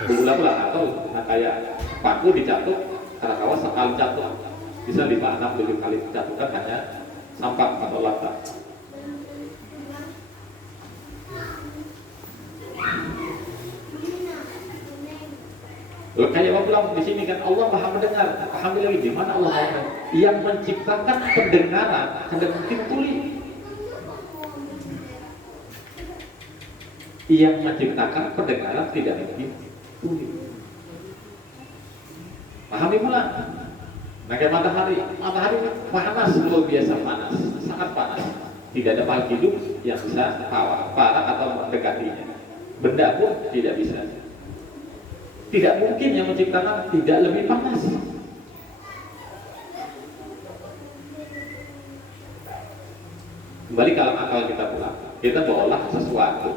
berulang-ulang atau kayak paku dicatup, karena kawas sekali catup, bisa 5, 6, 7 kali catukan hanya sampak atau lata. Loh, kayak apa bilang di sini kan Allah Maha mendengar. Pahami lagi di mana Allah Maha mendengar? Yang menciptakan pendengaran tidak mungkin tuli. Yang menciptakan pendengaran tidak mungkin tuli. Pahami pula. Nah, kayak matahari panas, luar biasa panas, sangat panas. Tidak ada makhluk hidup yang bisa parah atau mendekatinya. Benda pun tidak bisa. Tidak mungkin yang menciptakan tidak lebih panas. Kembali kalau akal kita pulang, kita berolah sesuatu.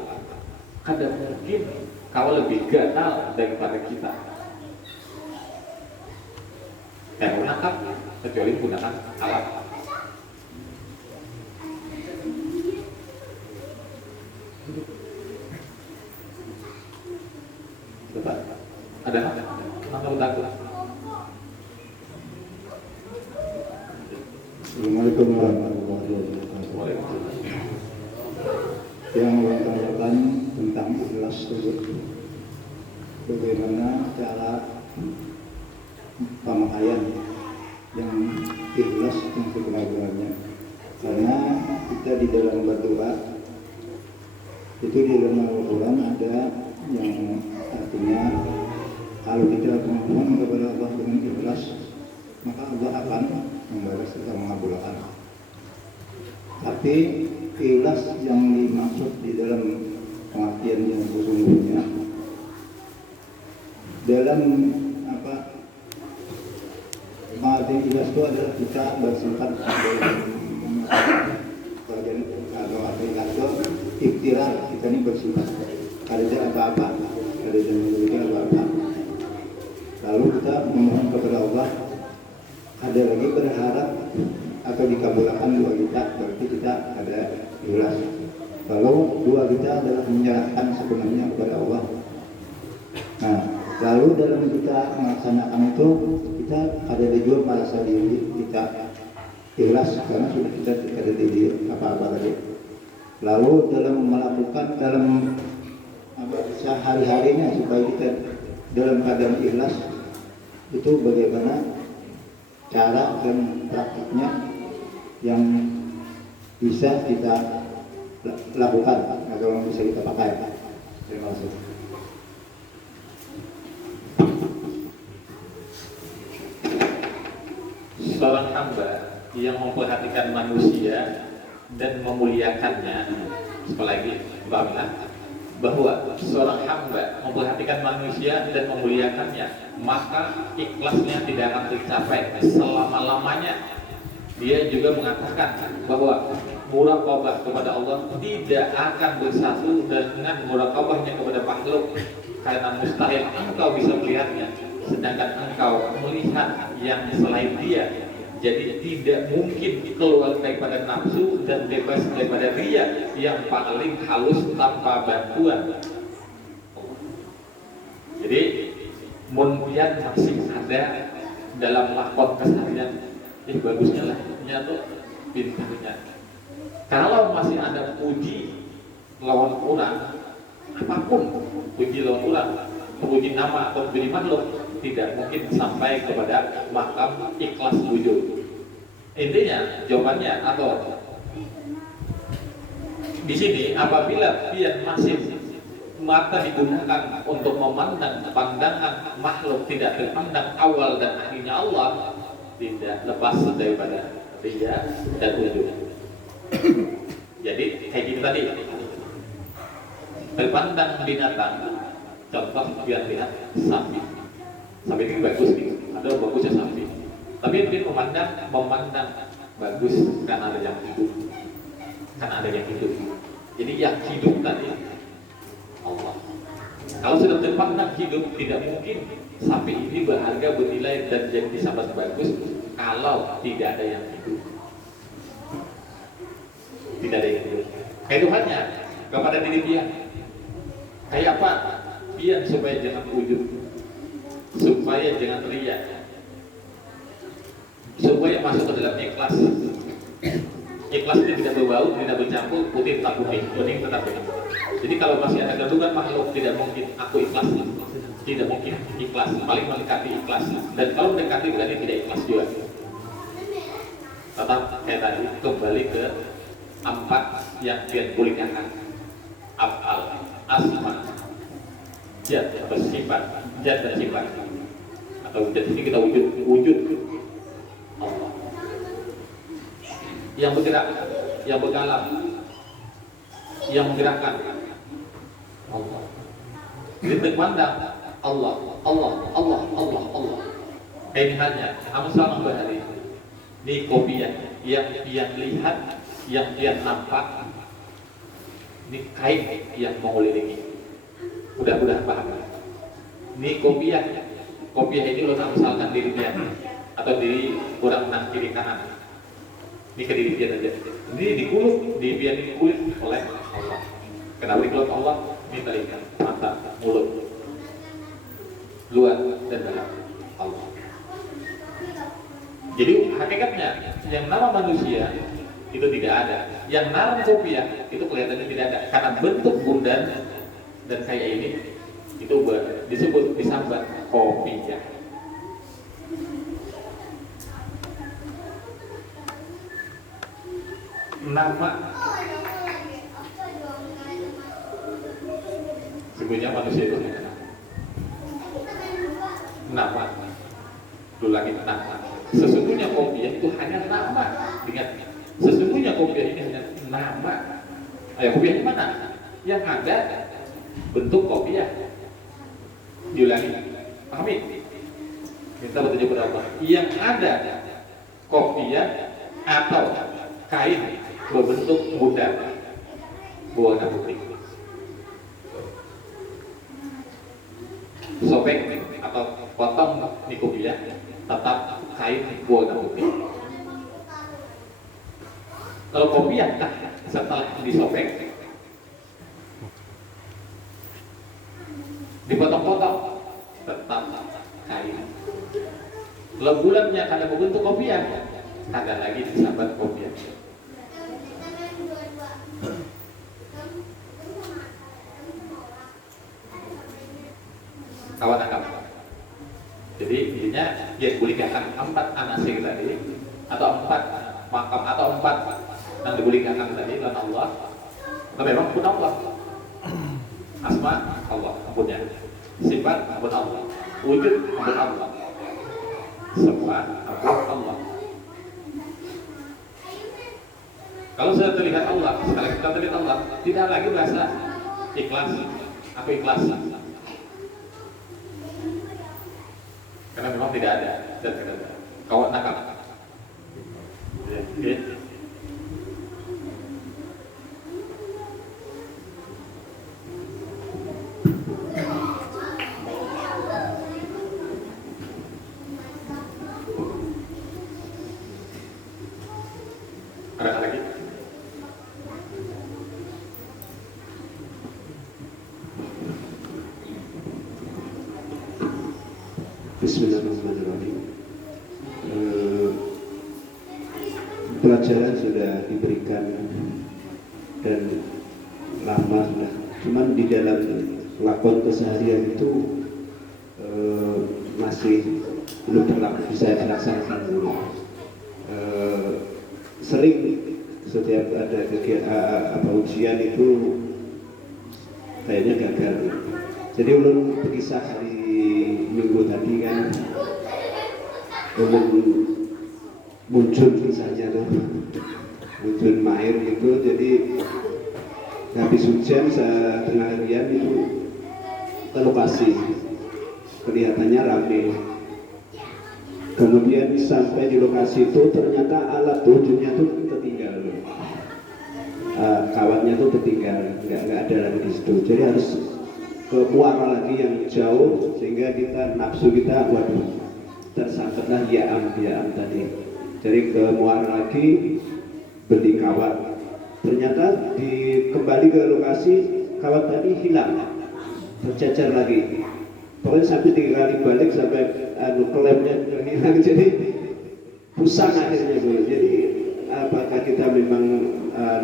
Kadang mungkin kau lebih gatal daripada kita. Menangkap kecuali menggunakan alat. Coba. Ada apa takut? Assalamualaikum warahmatullahi wabarakatuh. Yang bertanya tentang ikhlas tersebut, bagaimana cara pemakaian yang ikhlas yang sebenarnya? Karena kita di dalam berdoa itu di dalam Al-Quran ada yang artinya kalau kita memohon kepada Allah dengan ikhlas, maka Allah akan membalas serta mengabulkan. Tapi ikhlas yang dimaksud di dalam pengertian yang sesungguhnya dalam pengertian ikhlas itu adalah kita bersifat bagian atau aplikasi ikhtiar kita ini bersifat ada apa-apa, ada yang memiliki apa-apa. Lalu kita memohon kepada Allah, ada lagi berharap atau dikabulkan doa kita, berarti kita ada ikhlas. Kalau doa kita adalah menyerahkan sebenarnya kepada Allah. Nah, lalu dalam kita melaksanakan itu, kita ada juga merasa diri kita ikhlas karena sudah kita ada diri apa-apa tadi. Lalu dalam melakukan dalam sehari-harinya supaya kita dalam keadaan ikhlas itu bagaimana cara dan praktiknya yang bisa kita lakukan atau yang bisa kita pakai. Terima kasih. Seorang hamba yang memperhatikan manusia dan memuliakannya, apalagi bahwa seorang hamba memperhatikan manusia dan memuliakannya, maka ikhlasnya tidak akan tercapai selama-lamanya. Dia juga mengatakan bahwa muraqabah kepada Allah tidak akan bersatu dengan muraqabahnya kepada makhluk, karena mustahil engkau bisa melihatnya sedangkan engkau melihat yang selain dia. Jadi tidak mungkin keluar daripada nafsu dan bebas daripada riya yang paling halus tanpa bantuan. Jadi munpian masih ada dalam lakon keseharian. Bagusnya lah tuh pintarnya. Kalau masih ada puji lawan orang, apapun puji lawan orang, puji nama atau puji makhluk, tidak mungkin sampai kepada makam ikhlas wujud. Intinya jawabannya atau di sini apabila pian masih mata digunakan untuk memandang pandangan makhluk tidak terpandang awal dan akhirnya Allah, tidak lepas daripada rija dan ujub. Jadi kayak gitu tadi, berpandang binatang, contoh biar lihat sapi. Sapi ini bagus nih, ada bagusnya sapi. Tapi dia memandang bagus karena ada yang hidup, karena ada yang hidup. Jadi yang hidup tadi Allah. Kalau sudah terpandang hidup, tidak mungkin sapi ini berharga, bernilai dan jadi sahabat bagus kalau tidak ada yang hidup. Tidak ada yang hidup. Kayak Tuhannya kepada diri dia. Kayak apa? Biar supaya jangan ujub, supaya jangan riya, supaya masuk ke dalam ikhlas. Ikhlas itu tidak berbau, tidak bercampur, putih tetap putih, bening tetap bening. Jadi kalau masih ada kandungan makhluk, tidak mungkin aku ikhlas, tidak mungkin ikhlas, paling mendekati ikhlas. Dan kalau mendekati berarti tidak ikhlas juga. Tetap kayak tadi, kembali ke 4 yang dia bolehkan: af'al, asma, jad, bersifat, jad dan sifat. Atau jad ini kita wujud Allah. Yang bergerak, yang berkalam, yang menggerakkan Allah. Jadi terpandang Allah, Allah, Allah, Allah, Allah. Ini hanya Amsal Bahari. Ini kopiah yang lihat, yang nampak. Ini kain yang mengelilingi. Mudah-mudahan paham. Ini kopiah ini lo misalkan diri dia atau diri kurang enam kiri kanan. Ini ke diri dia saja. Ini dikuluk, dibiarin kulit oleh Allah. Kenapa dikuluk Allah? Ini telinga, mata, mulut, luar dan dalam Allah. Jadi hakikatnya yang nama manusia itu tidak ada. Yang nama kopiah itu kelihatannya tidak ada karena bentuk bundan dan kayak ini itu disebut disambat kopiah. Nama sebenarnya manusia itu nama. Dulu lagi nama. Sesungguhnya kopiah itu hanya nama. Ingat, sesungguhnya kopiah ini hanya nama. Ayo, kopiahnya mana? Yang ada bentuk kopiah. Diulangi, pahami? Minta petunjuk kepada Allah. Yang ada kopiah atau kain berbentuk budak berwarna putih. Sobek atau potong di kopiah tetap kain berwarna putih. Kalau kopiah setelah disobek dipotong-potong tetap kain. Kalau bulannya karena berbentuk kopiah, ada lagi disambat kopiah. Kawan anggap. Jadi intinya yang bolehkan 4 anasir tadi atau 4 makam atau 4 yang dibolehkan tadi dan Allah. Nah, memang pun Allah. Asma Allah punya, sifat pun Allah, wujud pun Allah, semua pun Allah. Kalau sudah terlihat Allah, sekali kita terlihat Allah, tidak lagi berasa ikhlas. Aku ikhlas. Karena memang tidak ada dan tidak ada. Kawan nakal. Ya, okay. Ada lagi? Bismillahirrahmanirrahim. Pelajaran sudah diberikan dan lama sudah. Cuman di dalam lakon keseharian itu masih belum bisa dilaksanakan dulu. Sering setiap ada kegiatan ujian itu kayaknya gagal. Jadi ulun berkisah hari Minggu tadi kan ulun muncul misalnya tuh muncul air gitu, jadi habis hujan setengah harian itu ke lokasi kelihatannya rame. Kemudian sampai di lokasi itu ternyata alat wujudnya tuh tertinggal, kawatnya tuh tertinggal, nggak ada lagi di situ. Jadi harus ke muara lagi yang jauh sehingga kita nafsu kita waduh tersangkutlah yaam tadi. Jadi ke muara lagi beli kawat. Ternyata kembali ke lokasi kawat tadi hilang, tercecer lagi. Pokoknya sampai 3 kali balik sampai klaimnya hilang, jadi pusing akhirnya dulu. Jadi apakah kita memang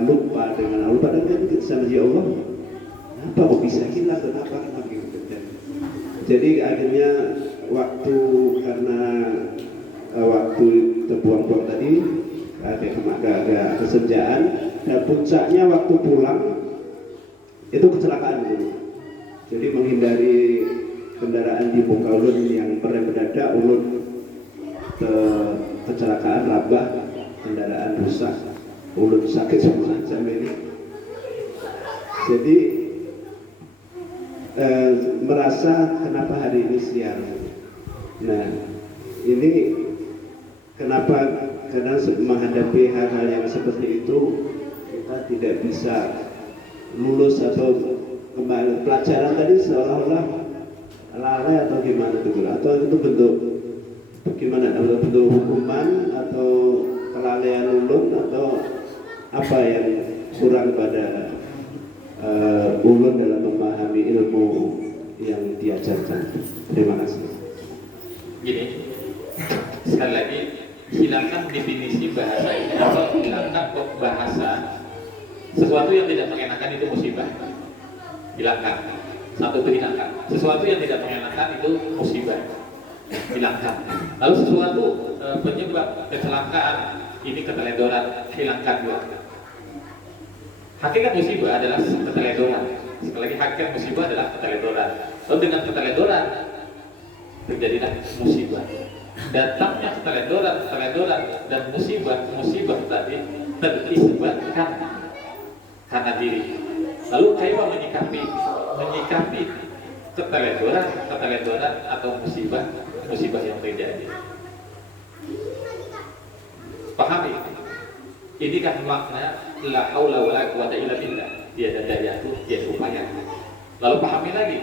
lupa dengan Allah? Padahal kan sama ya Allah, apa kok bisa hilang, kenapa gitu. Jadi akhirnya karena waktu terbuang-buang tadi agak kesenjaan, dan puncaknya waktu pulang itu kecelakaan dulu. Jadi menghindari kendaraan di muka ulun yang merem mendadak, ulun kecelakaan, labah, kendaraan rusak, ulun sakit semua sampai ini. Jadi merasa kenapa hari ini siang. Nah ini kenapa, karena menghadapi hal-hal yang seperti itu kita tidak bisa lulus atau kembali pelajaran tadi seolah-olah lalai atau gimana tuh, atau itu bentuk gimana, bentuk hukuman atau kelalaian ulun atau apa yang kurang pada ulun dalam memahami ilmu yang diajarkan. Terima kasih. Gini, sekali lagi hilangkan definisi bahasa ini, atau hilangkan bahasa sesuatu yang tidak mengenakan itu musibah. Hilangkan. Satu itu hilangkan. Sesuatu yang tidak mengenakan itu musibah. Hilangkan. Lalu sesuatu penyebab kecelakaan ini keteledoran, hilangkan juga. Hakikat musibah adalah keteledoran. Sekali lagi hakikat musibah adalah keteledoran. Lalu dengan keteledoran terjadilah musibah. Datangnya keteledoran dan musibah tadi terisbatkan karena diri. Lalu kaifa menyikapi keteledoran atau musibah yang terjadi. Pahami, ini kan makna la haula wala quwata illa billah, tiada daya itu tiada upaya. Lalu pahami lagi,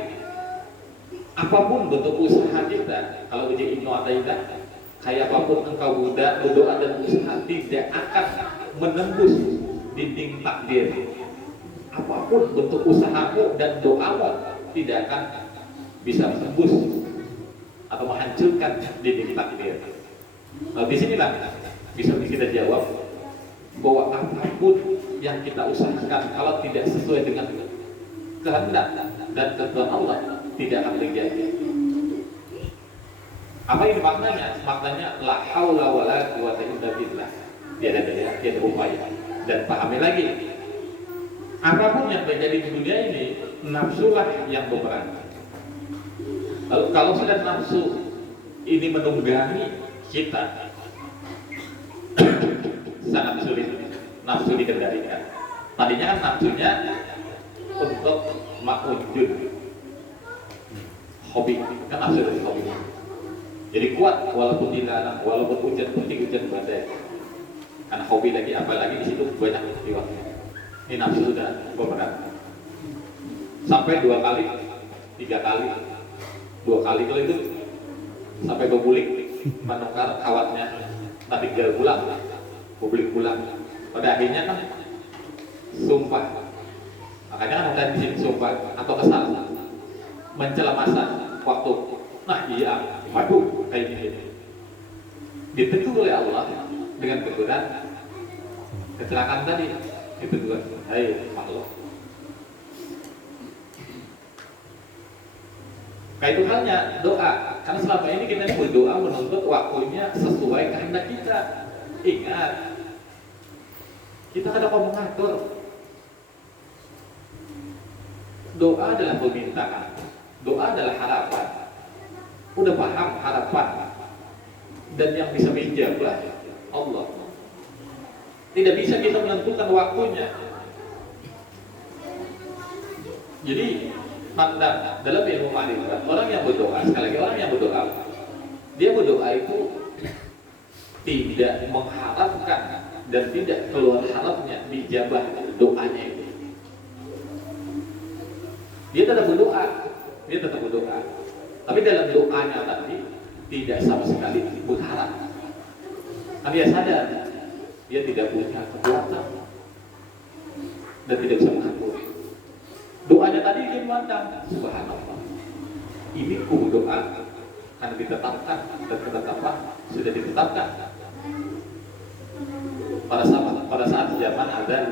apapun bentuk usaha kita, kalau uji Ibnu Athaillah, kayak apapun engkau berdoa dan usaha tidak akan menembus dinding takdir. Apapun bentuk usahamu dan doamu tidak akan bisa menembus atau menghancurkan dinding takdir. Nah, disinilah bisa kita jawab bahwa apapun yang kita usahakan kalau tidak sesuai dengan kehendak dan ketentuan Allah tidak akan terjadi. Apa ini maknanya? Maknanya la haula wala quwata illa billah. Tiada daya, tiada upaya. Dan pahami lagi, apapun yang terjadi di dunia ini, nafsulah yang berperan. Lalu kalau sudah nafsu ini menunggangi kita, sangat sulit nafsu dikendalikan. Tadinya kan nafsunya untuk makujud, hobi, kan nafsu dari hobi. Jadi kuat walaupun dilarang, walaupun hujan putih, hujan badai. Karena hobi lagi, apalagi di situ banyak peristiwanya. Ini nafsu sudah berperan. Sampai 2 kali, 3 kali, 2 kali kalau itu sampai berbulik menukar kawatnya, tapi tinggal pulang, publik pulang. Pada akhirnya kan sumpah. Makanya kan ada di sini sumpah atau kesal, mencela masa waktu. Nah iya, waduh kayak gini. Ditegur oleh Allah dengan teguran kecelakaan tadi. Ditegur, hai makhluk. Kayak itu halnya doa. Karena selama ini kita berdoa menuntut waktunya sesuai kehendak kita. Ingat, kita kadang mau mengatur. Doa adalah permintaan, doa adalah harapan. Udah paham harapan dan yang bisa menjawab Allah. Tidak bisa kita menentukan waktunya. Jadi pandang dalam ilmu ma'rifat, orang yang berdoa, sekali lagi orang yang berdoa, dia berdoa itu tidak mengharapkan dan tidak keluar harapnya dijabah doanya itu. Dia tetap berdoa, tapi dalam doanya tadi tidak sama sekali berharap. Karena dia sadar dia tidak punya kekuatan dan tidak bisa mengatur. Doanya tadi dia memandang, subhanallah, ini ku doa karena ditetapkan dan ketetapan sudah ditetapkan pada saat zaman azan.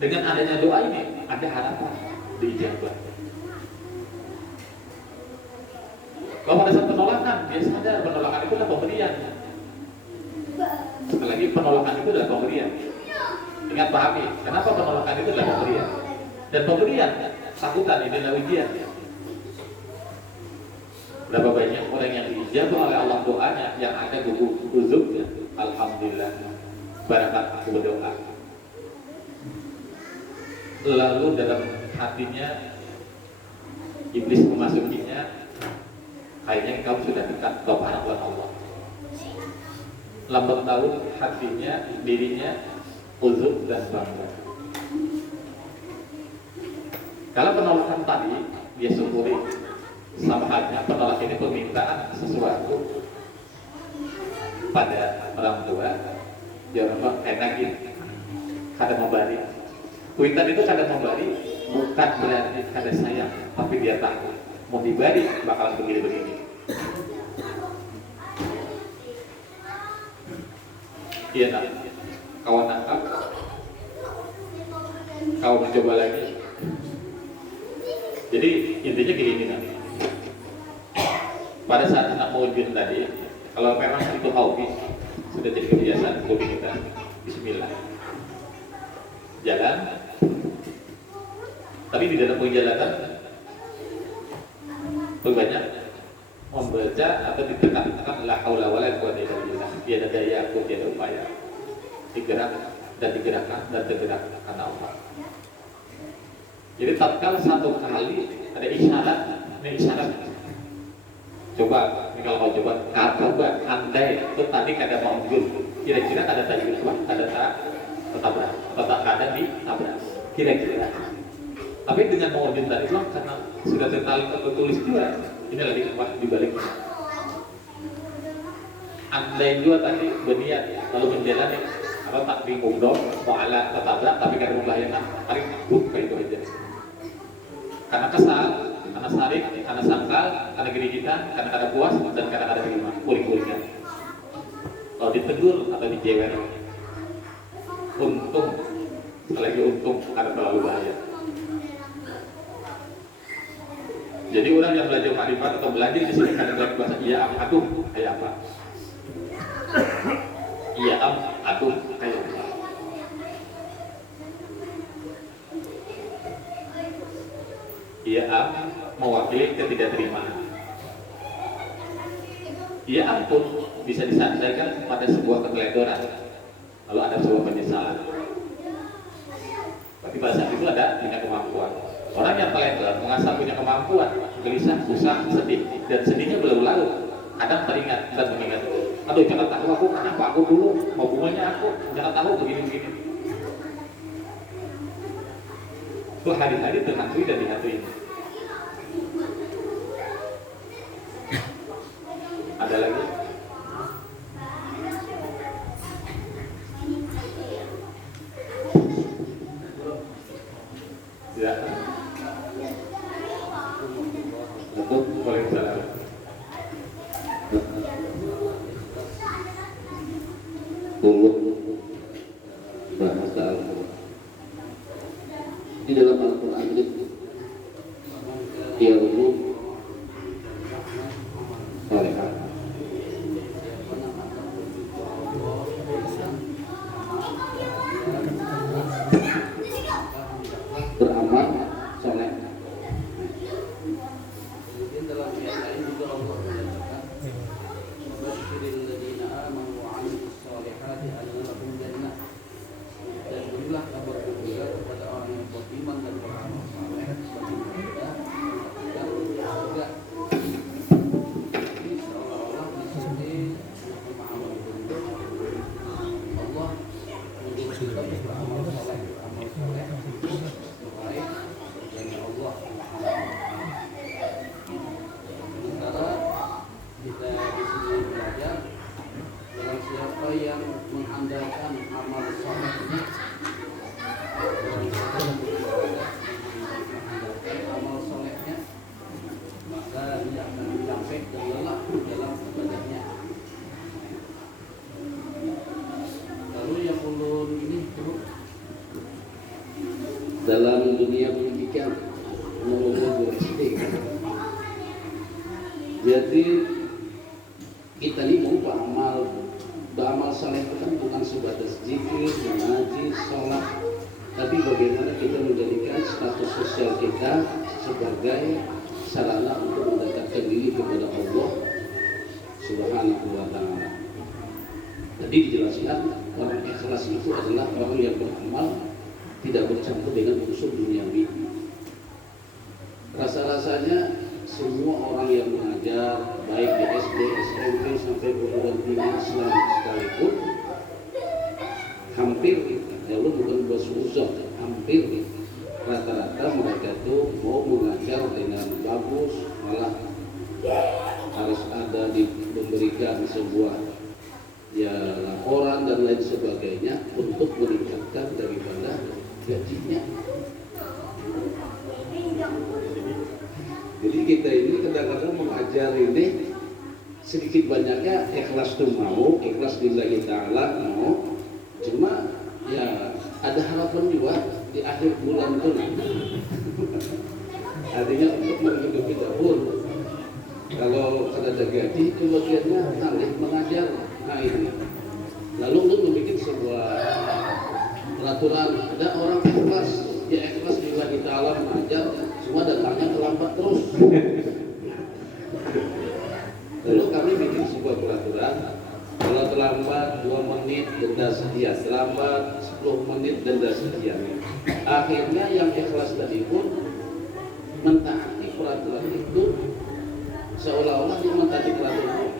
Dengan adanya doa ini ada harapan diijabah. Kalau pada saat penolakan, dia sadar penolakan itu adalah pemberian. Sekali lagi, penolakan itu adalah pemberian. Ingat, pahami, kenapa penolakan itu adalah pemberian? Dan pemberian, sakutan, ini adalah ujian. Berapa banyak orang yang diijabah oleh Allah doanya yang ada gugup uzubnya. Alhamdulillah, barakat aku berdoa. Lalu dalam hatinya iblis memasukinya, kayaknya kamu sudah dekat kepada Allah. Lambat tahun hatinya, dirinya uzub dan bangga. Kalau penolakan tadi dia syukuri, sama halnya penolak ini permintaan sesuatu pada orang tua, dia orang tua enakin, kada memberi. Kuitan itu kada memberi bukan berarti kada sayang, tapi dia tahu mau diberi bakalan begini-begini. Iya nak, kawan nangkap, kau mencoba lagi. Jadi intinya gini nak. Pada saat nak mau ujian tadi, kalau memang itu hobi, sudah jadi kebiasaan hobi kita. Bismillah, jalan. Tapi di dalam perjalanan berbanyak membaca atau ditekan-tekan la haula wala quwwata illa billah. Tiada daya aku, tiada upaya. Digerak dan digerakkan dan tergerak karena Allah. Jadi tatkala satu kali ada isyarat, ini isyarat. Coba, ini kalau kau coba andai itu tadi kada maujud, kira-kira kada tajwid, kada tabrak, atau tak kada ditabrak, kira-kira. Tapi dengan maujud tadi itu karena sudah tertulis juga, ini lagi dibalik. Andai juga tadi berniat lalu menjalani, atau tak bingung dong, mu'ala tertabrak tapi kada membahayakan, paling buka itu aja. Karena kesal, karena sarik, karena sangkal, karena girigitan, karena kada puas, dan karena kada terima, puring-puringnya. Kalau ditegur atau dijewer, untung, lagi untung, karena terlalu bahaya. Jadi orang yang belajar ma'rifat atau belajar di sini kadang belajar bahasa iya atum kayak apa? Iya atum kayak apa? Iya mewakili ketidakterimaan. Iya pun bisa disampaikan pada sebuah keteledoran. Lalu ada sebuah penyesalan. Tapi pada saat itu ada punya kemampuan. Orang yang teledor mengasah punya kemampuan, gelisah, susah, sedih, dan sedihnya berlalu-lalu. Kadang teringat dan mengingat, aduh jangan tahu aku kenapa aku dulu mau bunganya aku, jangan tahu begini-begini. Itu hari-hari terhantui dan dihantui. Ada lagi? Ya. Betul, boleh salah. Tunggu bahasa Al-Quran. Di dalam Al-Quran ini ilmu salehah, beramal soleh. Kemudian dalam ayat lain juga Allah menyatakan, "Wabasyiril ladzina amanu wa 'amilus shalihati dalam dunia pendidikan nomor SD. Jadi kita ini mau beramal saleh itu kan bukan sebatas zikir, mengaji, sholat, tapi bagaimana kita menjadikan status sosial kita sebagai sarana untuk mendekatkan diri kepada Allah Subhanahu wa Ta'ala. Jadi dijelaskan orang ikhlas itu adalah orang yang beramal tidak bercampur dengan unsur duniawi. Rasa-rasanya semua orang yang mengajar baik di SD, SMP sampai perguruan tinggi Islam sekalipun hampir, kalau bukan bersuuzon, hampir rata-rata mereka itu mau mengajar dengan bagus, malah harus ada diberikan sebuah ya laporan dan lain sebagainya untuk meningkatkan daripada gajinya. Jadi kita ini kadang-kadang mengajar ini sedikit banyaknya ikhlas tuh mau, ikhlas lillahi ta'ala mau, cuma ya ada harapan juga di akhir bulan tuh artinya untuk menghidupi dapur. Kalau ada gaji kebagiannya alih mengajar, nah ini lalu untuk membuat sebuah peraturan, ada orang ikhlas, ya ikhlas lillahi ta'ala mengajar, semua datangnya terlambat terus. Lalu kami bikin sebuah peraturan, kalau terlambat 2 menit denda sekian, terlambat 10 menit denda sekian. Akhirnya yang ikhlas tadi pun mentaati peraturan itu, seolah-olah dia mentaati peraturan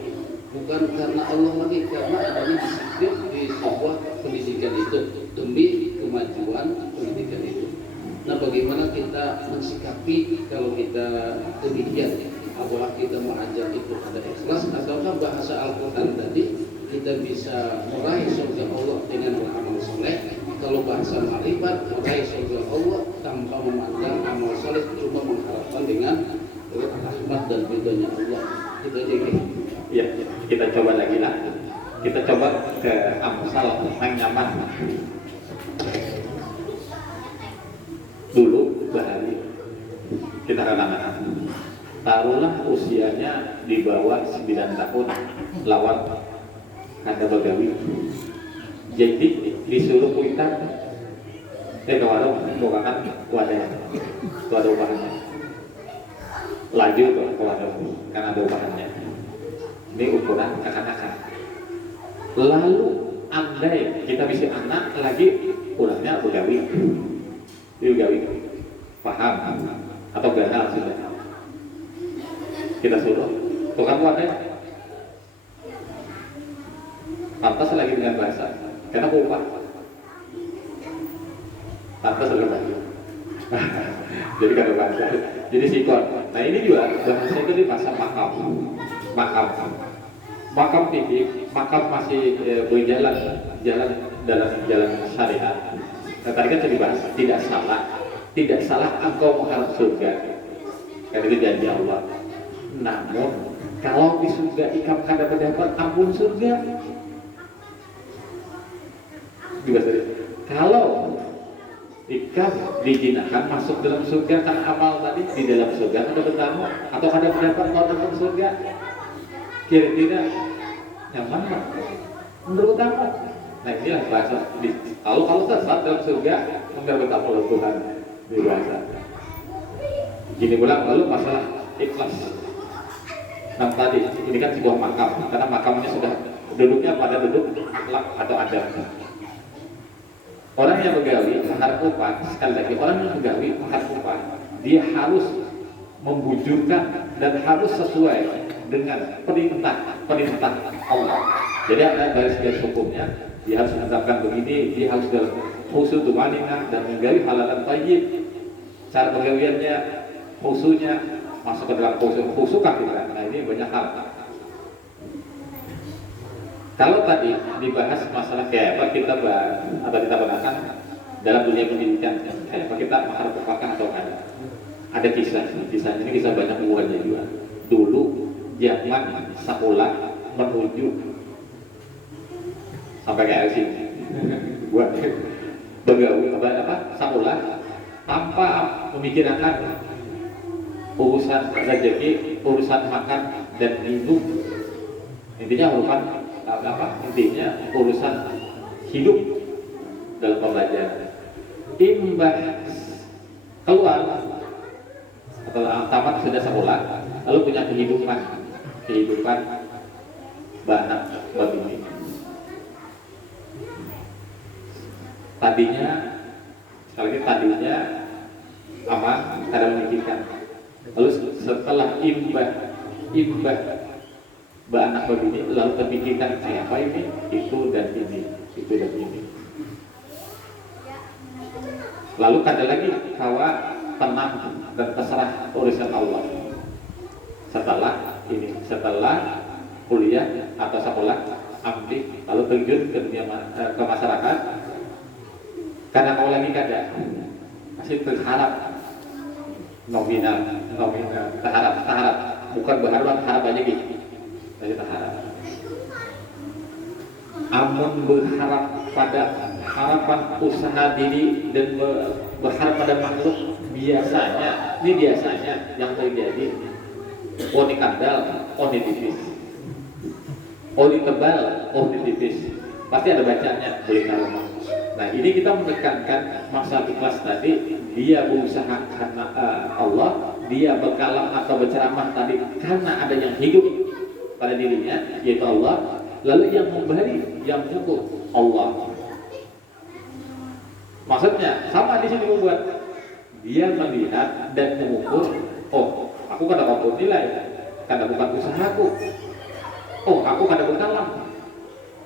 bukan karena Allah lagi, karena adanya disiplin di sebuah pendidikan itu demi kemajuan pendidikan itu. Nah, bagaimana kita mensikapi kalau kita demikian? Apakah kita mengajar itu ada ikhlas, ataukah bahasa Al-Quran tadi kita bisa meraih surga Allah dengan beramal soleh? Kalau bahasa marifat, meraih surga Allah tanpa memandang amal soleh, cuma mengharapkan dengan rahmat dan ridhonya Allah. Kita jadi Ya, kita coba lagi lah. Kita coba ke Amsal yang nyaman. Dulu bahari kita katakan, taruhlah usianya di bawah 9 tahun, lawan ada begawi. Jadi disuruh kuitan, ke warung, bukakan wadahnya, itu ada upahnya. Laju tuh ke warung, kan ada upahnya. Ini ukuran kakak-kakak. Lalu andai kita bisa anak lagi kurangnya begawi, begawi, paham atau gahal sudah. Kita suruh tukang wadah, pantas lagi dengan bahasa, karena upah, pantas lagi bahasa. Jadi kata bahasa, jadi sikon. Nah ini juga bahasa itu di bahasa makam titik, makam masih berjalan dalam jalan syariat. Nah, tadi kan saya dibahas, tidak salah engkau mengharap surga, karena itu janji Allah. Namun kalau di surga ikam kada mendapat ampun surga, kalau ikam dijinakan masuk dalam surga karena amal tadi, di dalam surga ada bertamu atau ada mendapat dalam surga, kira-kira yang mana menurut kamu? Nah inilah bahasa. Kalau sesat dalam surga mendapat amal Tuhan di bahasa. Gini pulang lalu masalah ikhlas. Nah tadi ini kan sebuah makam, karena makamnya sudah duduknya pada duduk akhlak atau adab. Orang yang begawi mengharap upah, sekali lagi orang yang begawi mengharap upah, dia harus membujurkan dan harus sesuai dengan perintah Allah. Jadi ada garis-garis hukumnya, dia harus menetapkan begini, dia harus dalam khusus tumanina dan menggali halalan tayyib. Cara penggawiannya, khususnya masuk ke dalam khusukah kita. Nah ini banyak hal. Kalau tadi dibahas masalah kayak apa kita bahas atau kita bahaskan dalam dunia pendidikan, kayak apa kita mengharap apakah atau ada kisahnya ini kisah banyak hubungannya juga. Dulu zaman sekolah menuju sampai kayak sini buat begawi apa sekolah tanpa memikirkan urusan rezeki, urusan makan dan minum. Intinya intinya urusan hidup dalam pembelajaran. Imbah keluar atau tamat sudah sekolah, lalu punya kehidupan banak begini. Tadinya aman, kada memikirkan. Lalu setelah imbah banak begini, lalu terpikirkan kayak apa ini, itu dan ini. Lalu kada lagi kawa tenang dan terserah urusan Allah. Setelah kuliah atau sekolah ambil, lalu terjun ke dunia ke masyarakat. Karena kau lagi kada masih berharap nominal berharap, bukan berharap aja gitu. Masih berharap. Amun berharap pada harapan usaha diri dan berharap pada makhluk, biasanya yang terjadi oni kandal, oni tipis, oni tebal, oni tipis, pasti ada bacanya boleh karma. Nah ini kita menekankan masalah ikhlas tadi, dia berusaha karena Allah, dia berkalam atau berceramah tadi karena ada yang hidup pada dirinya yaitu Allah, lalu yang memberi, yang mengukur Allah. Maksudnya sama di sini membuat dia melihat dan mengukur, oh aku kada mampu nilai, kada bukan usahaku, oh aku kada berkalam,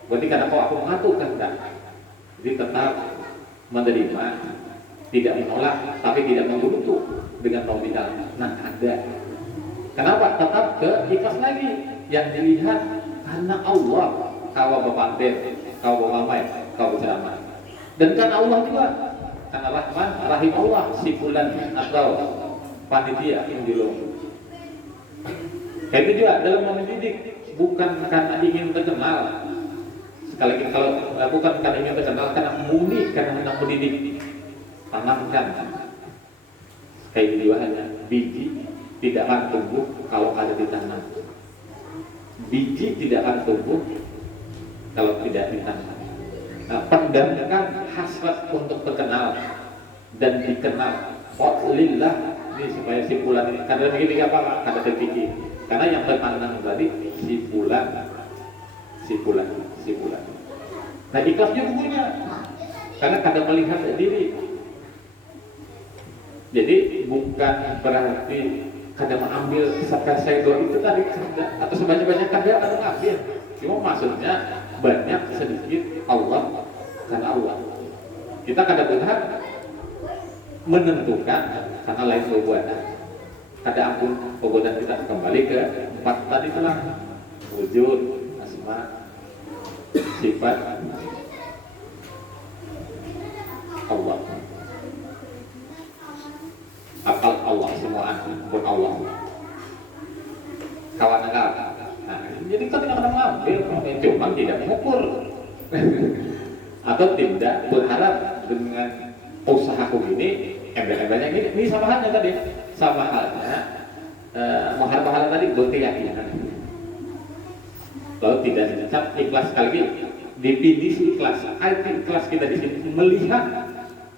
berarti kada kau aku mengatur kehendak. Jadi tetap menerima, tidak menolak, tapi tidak membunuh dengan nominal. Nah ada. Kenapa? Tetap ke ikhlas lagi. Yang dilihat karena Allah, kau berpandir, kau bermamai, kau berceramah. Dan karena Allah juga, karena Rahman, Rahim Allah, si fulan atau panitia yang dilung. Kayak itu juga dalam mendidik, bukan karena ingin terkenal. Sekali lagi kalau bukan karena ingin terkenal, karena murni, karena hendak mendidik. Tanamkan. Kayak itu juga hanya biji tidak akan tumbuh kalau ada ditanam. Biji tidak akan tumbuh kalau tidak ditanam. Nah, pendamkan hasrat untuk terkenal dan dikenal. Lillah ini supaya si fulan ini. Karena begini apa? Karena terpikir. Karena yang terpandang tadi si fulan. Nah ikhlas juga punya. Karena kadang melihat diri. Jadi bukan berarti kadang mengambil zakat syaitan itu tadi atau sebanyak-banyak kadang ada mengambil. Cuma maksudnya banyak sedikit Allah karena Allah. Kita kadang berhak menentukan karena lain perbuatan. Kada ampun perbuatan kita kembali ke 4 tadi telah wujud, asma, sifat Allah. Akal Allah semua pun Allah. Kawan akal. Nah, jadi kita tidak pernah mengambil, cuma tidak mengukur atau tidak berharap dengan usahaku ini embel-embelnya ini sama halnya tadi, sama halnya mahal-mahal tadi berkeyakinan. Lalu tidak dicap ikhlas sekali lagi definisi ikhlas. Arti ikhlas kita di sini melihat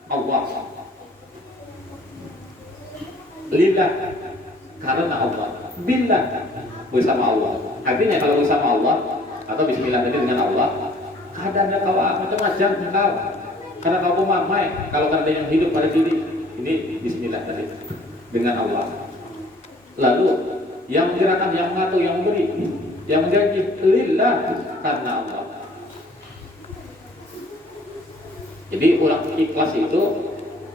Allah. Lillah karena Allah, billah bersama Allah. Artinya kalau bersama Allah atau bismillah tadi dengan Allah, kadang ada kau macam-macam engkau. Karena kau mamai, kalau ada yang hidup pada diri, ini bismillah tadi dengan Allah. Lalu yang menggerakkan, yang mengatur, yang memberi, yang menjanji lillah karena Allah. Jadi orang ikhlas itu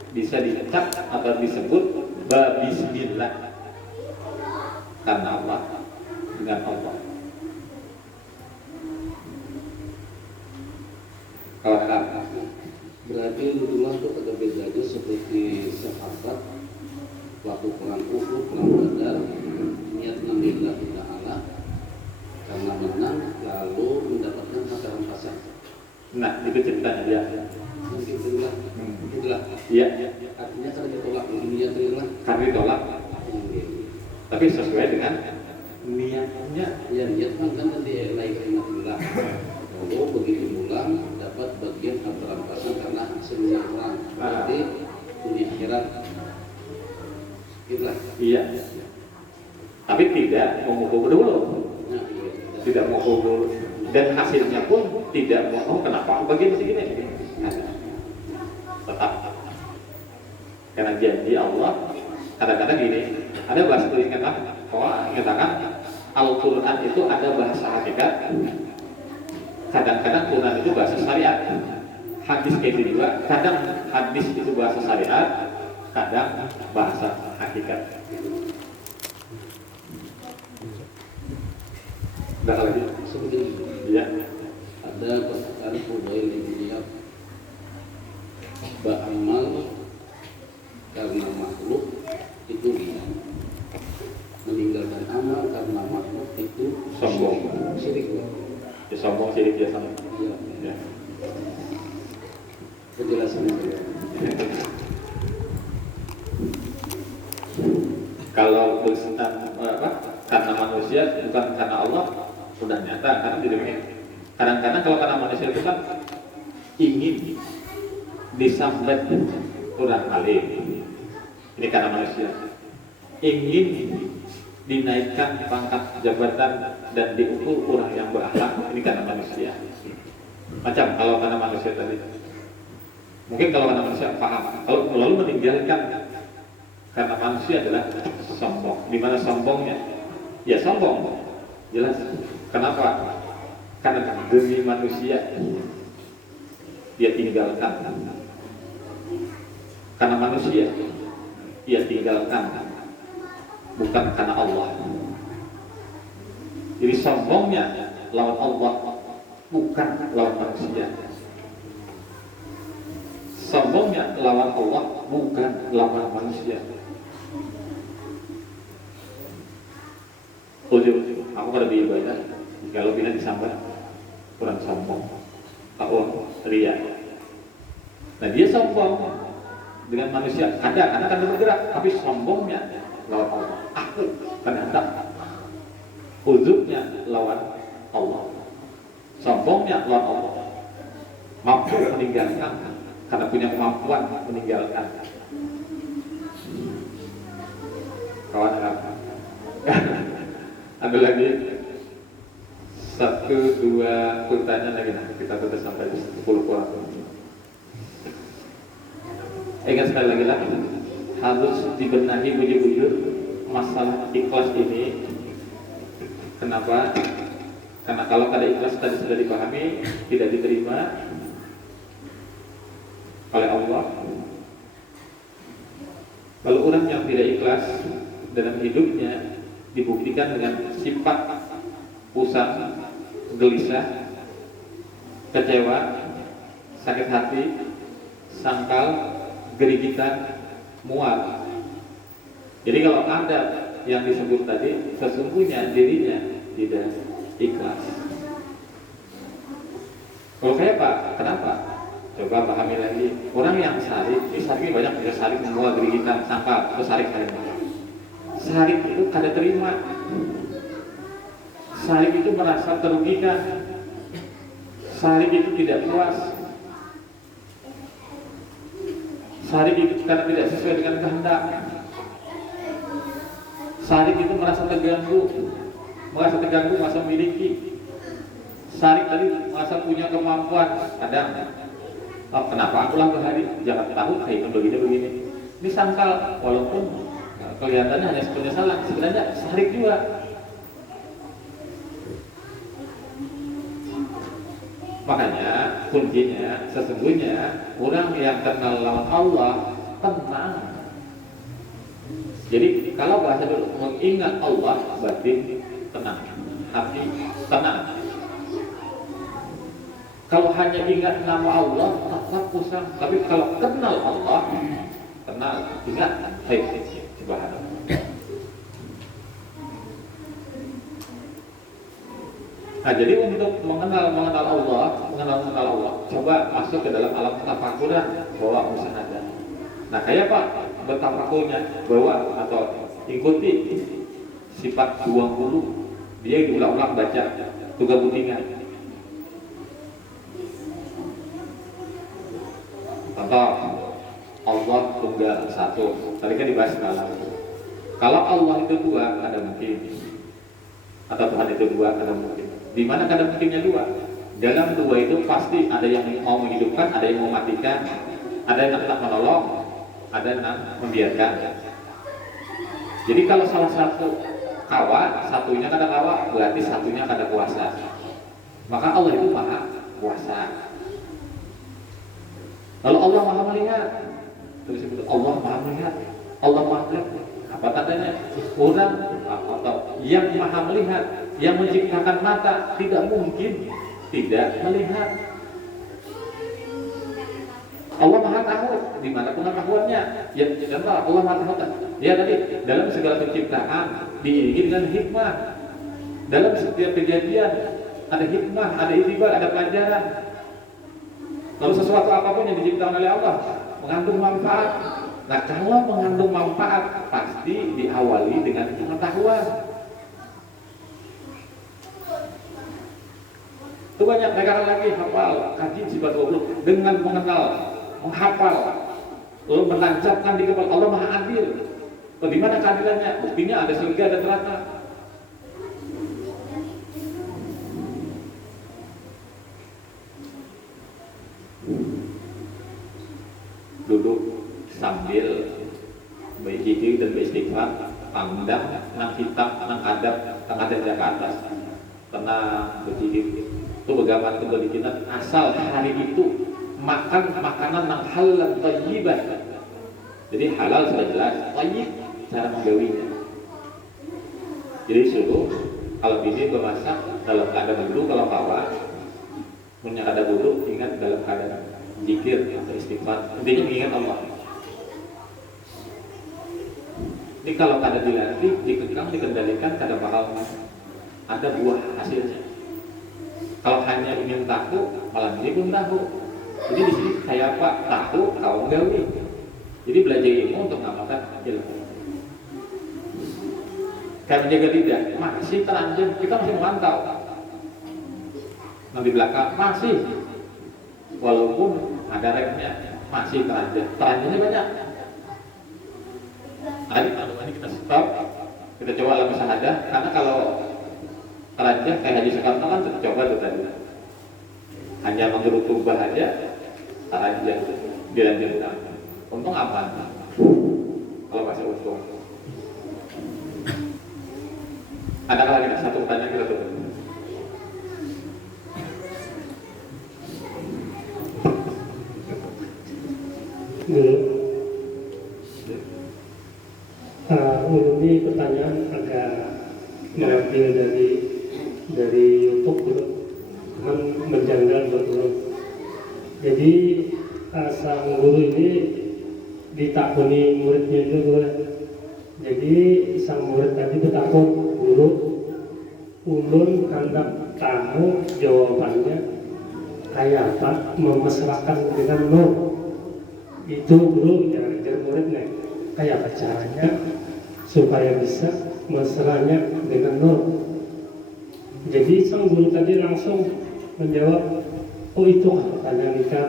bisa dicap atau disebut bismillah karena Allah, dengan Allah. Berarti Lutullah itu ada bedanya seperti sahabat waktu perang Uhud, perang Badar, niat lillah ta'ala karena menang lalu mendapatkan harta rampasan. Nah itu ceritanya dia. Itulah. Iya. Artinya kalau kita tapi sesuai dengan niatnya. Ya niat kan nanti lain kalimat. Kalau begitu pulang dapat bagian atau rampasan karena hasilnya kurang. Berarti punya akhirat. Itulah. Iya. Tapi tidak mengukur dulu. Nah, Tidak mengukur dulu. Dan hasilnya pun tidak mau, oh kenapa aku bagian segini? Tetap. Karena janji Allah, kadang-kadang gini, ada bahasa tulisan bahwa mengatakan Al-Quran itu ada bahasa hakikat, kadang-kadang Quran itu bahasa syariat. Hadis kayak gitu juga, kadang hadis itu bahasa syariat, kadang bahasa hakikat. Udah lagi? seperti itu. Iya. Ada perkataan Fudail bin Iyad, beramal karena makhluk itu riya, meninggalkan amal karena makhluk itu Sombong. syirik. Ya sombong sirik ya sama. Ya, Ya. penjelasannya. Kalau karena manusia bukan karena Allah, sudah nyata karena tidak ingin. Kadang-kadang kalau karena manusia itu kan ingin disambat kurang alim, ini karena manusia ingin dinaikkan pangkat jabatan dan diukur orang yang berakhlak, ini karena manusia. Macam kalau karena manusia tadi, mungkin kalau karena manusia paham, kalau lalu meninggalkan karena manusia adalah sombong. Di mana sombongnya? Ya sombong, jelas. Kenapa? Karena demi manusia dia tinggalkan. Karena manusia dia tinggalkan, bukan karena Allah. Jadi sombongnya lawan Allah, bukan lawan manusia. Sombongnya lawan Allah, bukan lawan manusia. Ujub, aku pada ibadah, kalau bina disambat kurang sombong, aku ria. Nah dia sombong dengan manusia, ada karena kan bergerak, tapi sombongnya lawan Allah. Aku ternyata ujubnya lawan Allah, sombongnya lawan Allah, mampu meninggalkan karena punya kemampuan meninggalkan. Kawan apa? Ada lagi 1, 2 pertanyaan lagi, nah kita sudah sampai 10 kurang. Ingat sekali lagi harus dibenahi bujur-bujur masalah ikhlas ini. Kenapa? Karena kalau kada ikhlas tadi sudah dipahami, tidak diterima oleh Allah. Kalau orang yang tidak ikhlas dalam hidupnya dibuktikan dengan sifat pusat, gelisah, kecewa, sakit hati, sangkal, gerigitan, mual. Jadi kalau ada yang disebut tadi, sesungguhnya dirinya tidak ikhlas. Kalau kayak Pak, kenapa? Coba pahami lagi. Orang yang sarik, ini sariknya banyak, bisa sarik mual, gerigitan, sangkal, atau sarik kalian. Sarik itu kada terima. Sarik itu merasa terugikan. Sarik itu tidak puas. Sarik itu karena tidak sesuai dengan kehendak. Sarik itu merasa terganggu, merasa memiliki. Sarik tadi merasa punya kemampuan. Kadang, oh, kenapa akulah berhari? Jangan tahu kayak begini. Ini sangkal, walaupun kelihatannya hanya penyesalan, sebenarnya sarik juga. Makanya kuncinya sesungguhnya orang yang kenal lawan Allah tenang. Jadi kalau bahasa dulu mengingat Allah berarti tenang, hati tenang. Kalau hanya ingat nama Allah tetap pusing, tapi kalau kenal Allah tenang, ingat Subhanallah. Nah, jadi untuk mengenal Allah, coba masuk ke dalam alam tafakuran, bawa musyahadah. Nah, kayak Pak, bertafakurnya bawa atau ikuti sifat 20 dia diulang-ulang baca tugas budingan. Contoh, Allah tunggal satu. Tadi kan dibahas malam. Kalau Allah itu dua, ada mungkin. Atau Tuhan itu dua, ada mungkin. Di mana ada mungkinnya dua? Dalam dua itu pasti ada yang mau menghidupkan, ada yang mau mematikan, ada yang tak menolong, ada yang membiarkan. Jadi kalau salah satu kawa, satunya kada kawa, berarti satunya kada kuasa. Maka Allah itu maha kuasa. Kalau Allah maha melihat, terus itu Allah maha melihat, Allah maha melihat. Apa tandanya? Orang atau yang maha melihat, yang menciptakan mata tidak mungkin tidak melihat. Allah maha tahu di mana pengetahuannya. Ya, contoh Allah maha tahu. Ya tadi dalam segala penciptaan diiringi dengan hikmah. Dalam setiap kejadian ada hikmah, ada itibar, ada pelajaran. Lalu sesuatu apapun yang diciptakan oleh Allah mengandung manfaat. Nah, kalau mengandung manfaat pasti diawali dengan pengetahuan. Itu banyak negara lagi hafal, kaji sifat 20 dengan mengenal, menghafal, lalu menancapkan di kepala. Allah maha adil. Bagaimana keadilannya? Buktinya ada surga dan neraka. Duduk sambil berzikir dan beristighfar, pandang nang hitam, nang adab ke atas, tenang berzikir. Itu bagaimana kebalikinan asal hari itu makan makanan yang halal dan thayyiban. Jadi halal sudah jelas, thayyib cara menggawinya. Jadi suruh kalau ini bermasak dalam keadaan dulu, kalau kawan punya ada dulu ingat dalam keadaan zikir atau istighfar, intinya mengingat Allah. Ini kalau kada dilatih, dikekang, dikendalikan, kada bakal ada buah hasilnya. Kalau hanya ingin tahu, malah ini pun tahu. Jadi di sini kayak apa? Tahu, kau gawi. Jadi belajar ilmu untuk mengamalkan ilmu. Kayak menjaga lidah, masih teranjang, kita masih memantau. Nah di belakang masih, walaupun ada remnya, masih teranjang. Teranjangnya banyak. Ini kita stop, kita coba alam syahadah, karena kalau teranjang kayak Haji Soekarno kan kita coba tuh tadi. Hanya menurut tubah aja, teranjang, dilanjutkan. Untung aman, kalau masih untung. Ada lagi satu pertanyaan kita tutup. Ini pertanyaan agak mengambil dari YouTube gitu, cuman menjanggal buat guru. Jadi sang guru ini ditakuni muridnya itu guru. Jadi sang murid tadi bertakut, guru ulun hendak tahu jawabannya kayak apa memesrakan dengan nur. Itu guru ajar muridnya kayak apa caranya supaya bisa mesranya dengan nur. Jadi sang guru tadi langsung menjawab, oh itu tanda nikah.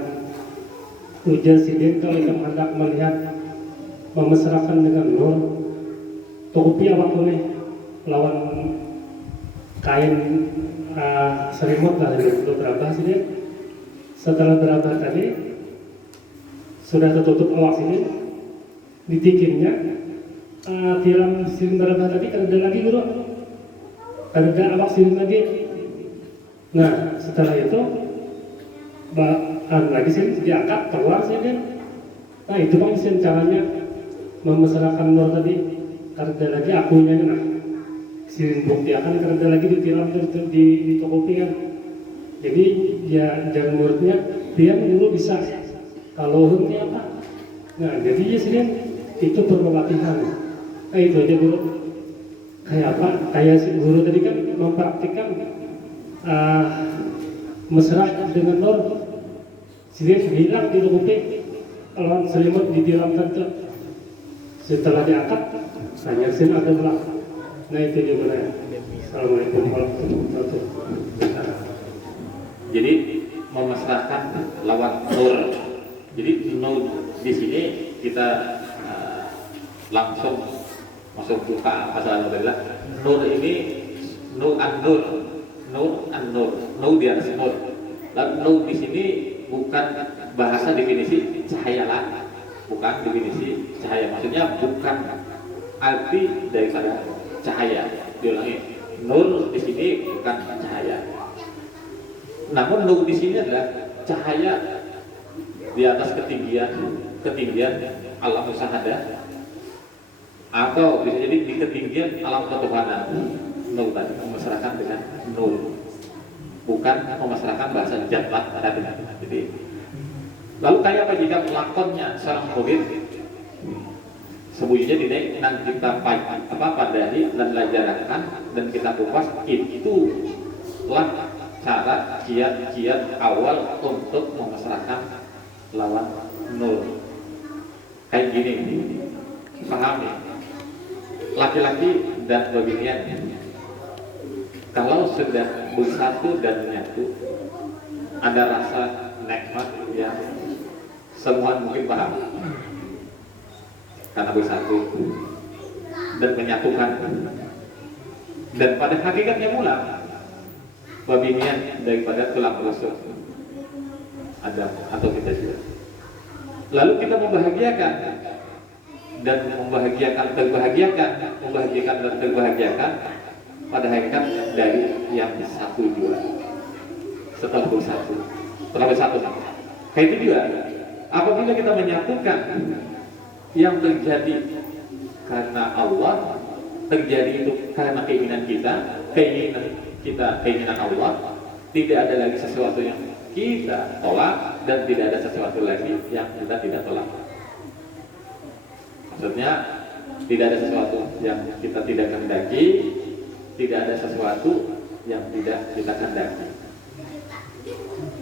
Ujar sidin kalau kita hendak melihat memesrakan dengan nur, tukupi apa boleh lawan kain selimut lah berapa sini. Setelah berapa tadi sudah tertutup awak sini, ditikimnya tiram siling berapa tadi ada lagi guru, ada awak siling lagi. Nah setelah itu lagi sini diangkat keluar sini. Nah itu bang caranya memesrakan nur tadi. Karena lagi akunya nah siling bukti akan karena lagi ditiram di tokopi kan. Jadi ya jangan muridnya dia dulu bisa kalau hurufnya apa. Nah jadi ya sini itu perlu latihan. Nah itu aja guru. Kayak apa? Kayak si guru tadi kan mempraktikkan mesra dengan nur. Sini hilang di tokopi kalau selimut ditiram tentu. Setelah diangkat hanya sin ada belah. Nah itu juga. Assalamualaikum warahmatullahi wabarakatuh. Jadi memasrahkan lawan nur. Jadi nur di sini kita langsung masuk buka masalah adalah nur ini nur an-nur, nur an-nur, nur di atas nur. Lalu nur di sini bukan bahasa definisi cahaya lah, bukan definisi cahaya. Maksudnya bukan arti daripada cahaya. Diulangi, nur di sini bukan cahaya. Namun nur di sini adalah cahaya di atas ketinggian alam musahadah, atau bisa jadi di ketinggian alam ketuhanan. Nur tadi memasrahkan dengan nur, bukan memasrahkan bahasa jatlah tadi. Jadi lalu kayak apa jika lakonnya seorang murid sembunyinya di nang kita padahi dan lajarakan dan kita kupas, itulah cara kiat awal untuk memasrahkan lawan nur. Kayak gini, paham ya? Laki-laki dan bagian kalau sudah bersatu dan menyatu, ada rasa nikmat yang semua mungkin paham, karena bersatu dan menyatukan. Dan pada hakikatnya mula babinian daripada tulang rusuk Adam atau kita juga. Lalu kita membahagiakan dan terbahagiakan pada hakikat dari yang satu juga. Setelah bersatu. Kayak itu juga. Apabila kita menyatukan yang terjadi karena Allah, terjadi itu karena keinginan Allah, tidak ada lagi sesuatu yang kita tolak dan tidak ada sesuatu lagi yang kita tidak tolak. Maksudnya tidak ada sesuatu yang kita tidak kehendaki, tidak ada sesuatu yang tidak kita kehendaki.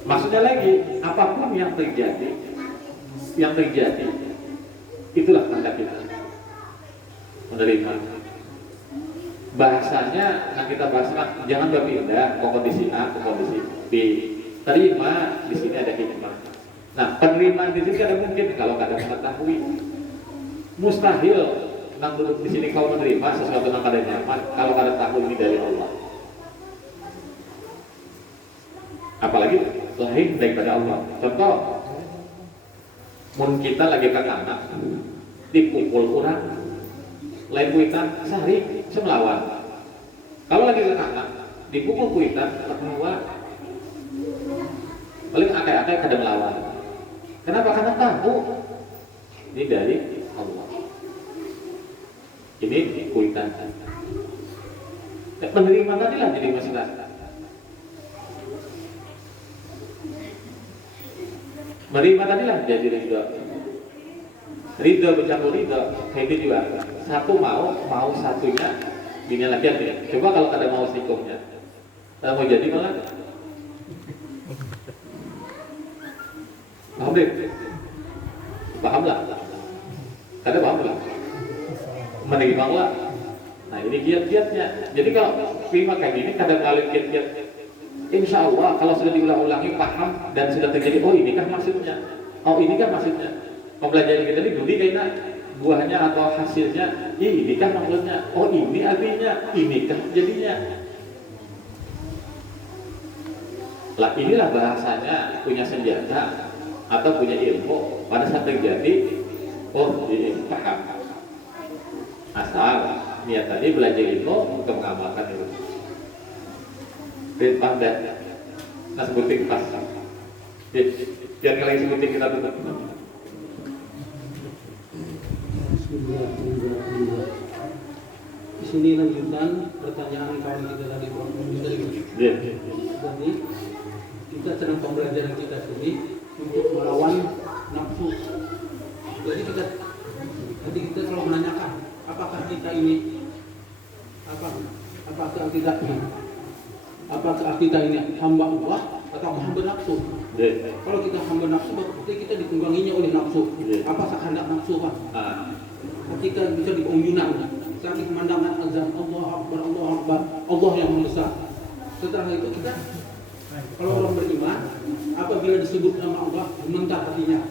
Maksudnya lagi, apapun yang terjadi itulah kehendak kita. Menerima. Bahasanya yang kita bahaskan, jangan berpindah ke kondisi A ke kondisi B. Terima, di sini ada hikmah. Nah, penerimaan di sini ada mungkin kalau kada mengetahui. Mustahil nang duduk di sini kau menerima sesuatu yang kada nyaman kalau kada tahu ini dari Allah. Apalagi lain daripada Allah. Contoh, mun kita lagi ke kanan, dipukul orang, lain kuitan sehari semelawan. Kalau lagi ke kanan, dipukul kuitan kedua, paling akai-akai kada melawan. Kenapa? Karena tahu ini dari Allah. Ini kuitan. Menerima tadilah jadi masalah. Menerima tadilah jadi ridho. Ridho bercampur ridho, kayak itu juga. Satu mau satunya bini lagi ya. Coba kalau ada mau singkongnya, kalau mau jadi malah. Paham deh? Paham lah. Kada paham lah. Menerima lah. Nah ini giat-giatnya. Jadi kalau terima kayak gini, kada ngalir giat-giat. Insya Allah kalau sudah diulang-ulangi paham dan sudah terjadi, oh ini kan maksudnya, oh ini kan maksudnya. Pembelajaran kita ini dulu kayaknya buahnya atau hasilnya, ini kan maksudnya, oh ini artinya, ini kan jadinya. Lah inilah bahasanya punya senjata atau punya ilmu pada saat terjadi, oh ini paham. Asal niat tadi belajar ilmu untuk mengamalkan ilmu. Paham dah? Nah sebutin pas. Biar kalian sebutin kita tutup. Di sini lanjutan pertanyaan kawan kita tadi, Jadi kita sedang pembelajaran kita sini untuk melawan nafsu. Jadi kita selalu menanyakan, apakah kita ini apakah kita ini hamba Allah atau hamba nafsu? Kalau kita hamba nafsu, berarti kita ditungganginya oleh nafsu. Apa kehendak nafsu, Pak? Kita bisa diunjunan. Saking pemandangan azan Allah Akbar, Allah yang Maha Besar. Setelah itu kita kalau orang beriman, apabila disebut nama Allah, gemetar hatinya.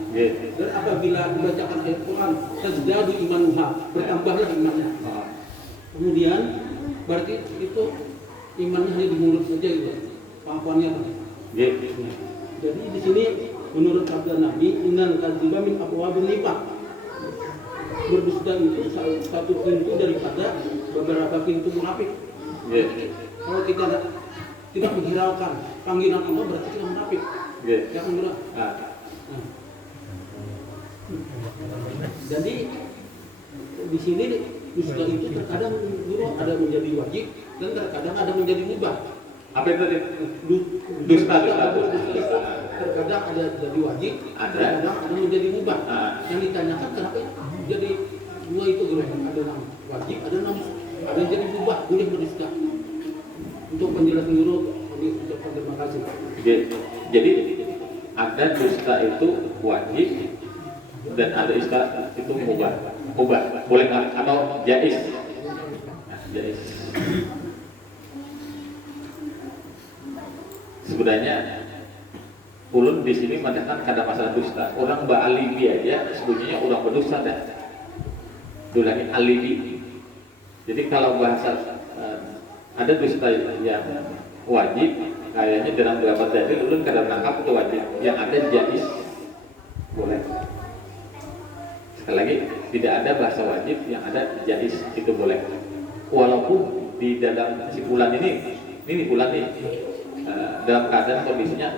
Dan apabila dibacakan ayat Quran, tazdadu imanuha, bertambahlah imannya. Kemudian berarti itu imannya hanya di mulut saja gitu, pengakuannya. Jadi di sini menurut sabda Nabi, innal kadziba min abwabil nifaq. Berdusta itu satu pintu daripada beberapa pintu munafik. Kalau kita tidak menghiraukan panggilan Allah berarti kita munafik. Jangan berat. Jadi di sini dusta itu terkadang dulu ada menjadi wajib dan terkadang ada menjadi mubah. Apa itu tadi? Dusta terkadang ada jadi wajib, terkadang ada menjadi mubah. Yang ditanyakan kenapa jadi dua itu golongan, ada yang wajib, ada yang jadi mubah, boleh berdusta. Untuk penjelasan dulu, kami ucapkan terima kasih. Jadi ada dusta itu wajib dan ada dusta itu mubah. Boleh atau jaiz. Jaiz. Sebenarnya ulun di sini mengatakan kada masalah dusta. Orang beralibi aja sebenarnya orang berdusta dah. Dulani alibi. Jadi kalau bahasa ada dusta yang wajib, kayaknya dalam beberapa dalil ulun kada menangkap itu wajib. Yang ada jaiz. Boleh. Sekali lagi tidak ada bahasa wajib, yang ada jaiz, itu boleh. Walaupun di dalam si bulan ini bulan nih dalam keadaan kondisinya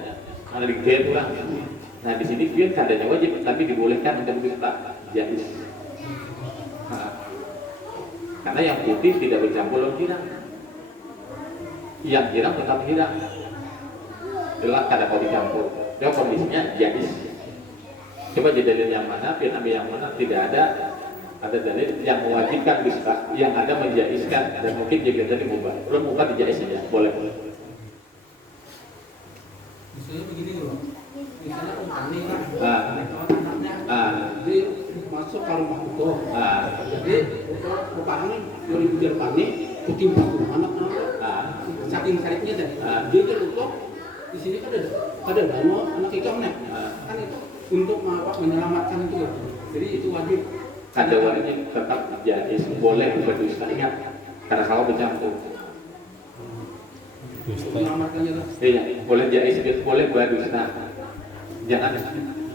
ada di gaya pulang. Nah di sini dia keadaannya wajib, tapi dibolehkan untuk dusta, jaiz. Karena yang putih tidak bercampur dengan hirang, yang hirang tetap hirang. Itulah kada kau dicampur. Dia kondisinya jaiz. Coba jadi dalil yang mana, pilih ambil yang mana. Tidak ada dalil yang mewajibkan dusta, yang ada menjaizkan, dan mungkin juga jadi mubah. Belum mubah dijaiz saja, boleh. Misalnya begini loh, misalnya petani kan, anaknya, jadi masuk ke rumah itu, jadi petani 2000 petani, ketimpa anak-anak, saking sariknya tadi, dia itu di sini kan ada dano anak ikan kan itu untuk menyelamatkan itu, jadi itu wajib. Ada wajib tetap jaiz, boleh berdusta, ingat, karena kalau bercampur. Iya, boleh jaiz, boleh berdusta. Jangan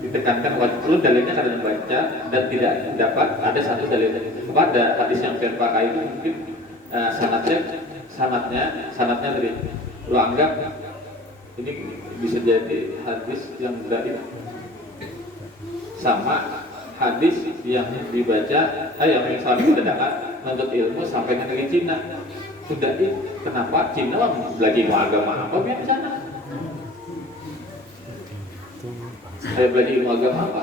ditekankan wajib. Lu dalilnya kadang baca dan tidak dapat. Ada satu dalil kepada hadis yang terpakai itu mungkin sanadnya dari lu anggap ini bisa jadi hadis yang dhaif sama hadis yang dibaca yang misalnya mendadak menuntut ilmu sampai ke negeri Cina. Sudah kenapa Cina belajar ilmu agama apa biar sana? Saya belajar ilmu agama apa?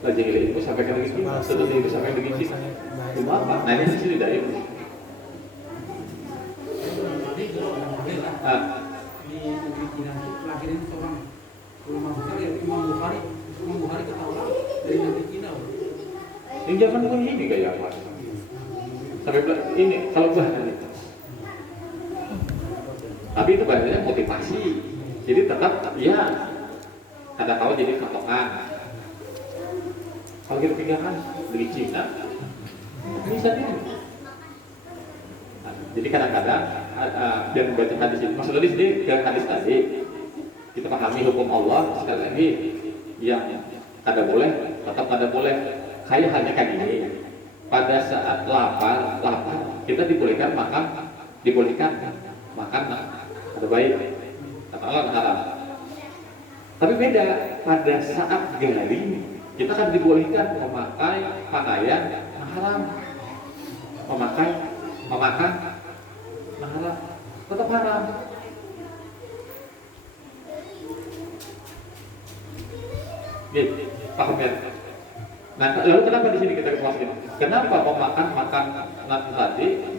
Belajar ilmu sampai ke negeri Cina. Sudah ilmu sampai ke negeri Cina. Ilmu apa? Nah ini sih sudah ilmu. Di negeri Cina itu lahirin seorang ulama besar yaitu Imam Bukhari. Imam Bukhari ketahuan dari negeri Cina. Yang zaman pun ini kayak apa? Sampai ini kalau bahasa itu. Tapi itu bahasanya motivasi. Jadi tetap ya ada kau jadi patokan. Kalau kita pikirkan dari Cina bisa ini. Jadi kadang-kadang yang membaca hadis ini, maksudnya di sini dari hadis tadi kita pahami hukum Allah sekali lagi yang ada boleh, tetap ada boleh. Kayak halnya kayak gini. Pada saat lapar kita dibolehkan makan ada baik, kata Allah haram. Tapi beda pada saat garing kita kan dibolehkan memakai pakaian haram, memakan haram, tetap haram. Gitu, paham ya? Nah, lalu kenapa di sini kita kuasain? Kenapa makan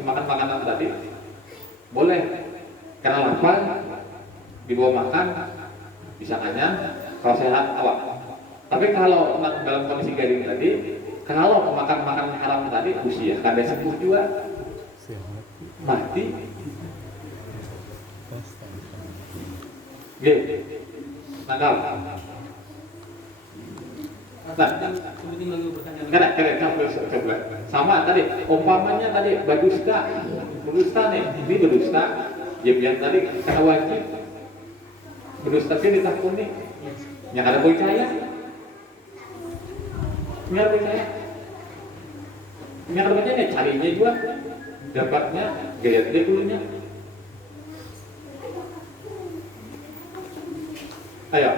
makanan tadi boleh? Karena lapar dibawa makan bisa kenyang, kalau sehat awak. Tapi kalau dalam kondisi garing tadi Kalau makan makanan haram tadi usia kada sembuh juga mati. Oke, tanggal. Sama tadi, umpamanya tadi berdusta nih, ini berdusta. Yang tadi kena wajib berdusta sih ditakuni, yang ada percaya, biar percaya, yang ada percaya carinya juga, dapatnya gaya dia dulunya. Ayo,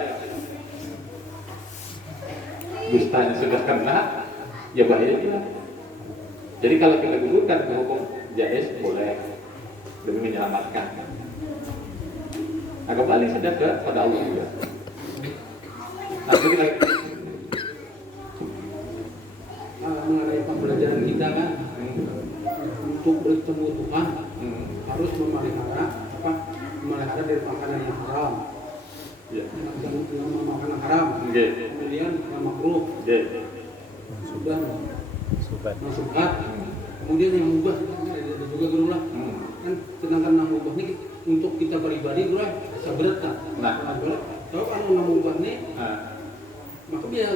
dustanya sudah kena, ya bahaya juga. Jadi kalau kita gugurkan ke hukum jais boleh demi menyelamatkan. Nah, kembali sedang pada Allah juga. Nah, kita mengenai pembelajaran kita kan untuk bertemu Tuhan harus memelihara dari makanan yang haram. ya. Jangan memakan haram. Kemudian yang makruh. Sudah masukkan. Kemudian yang mubah ada juga guru lah. Kan sedangkan yang mubah ini untuk kita pribadi guru bisa berat kan. Nah, kalau yang mubah ini maka dia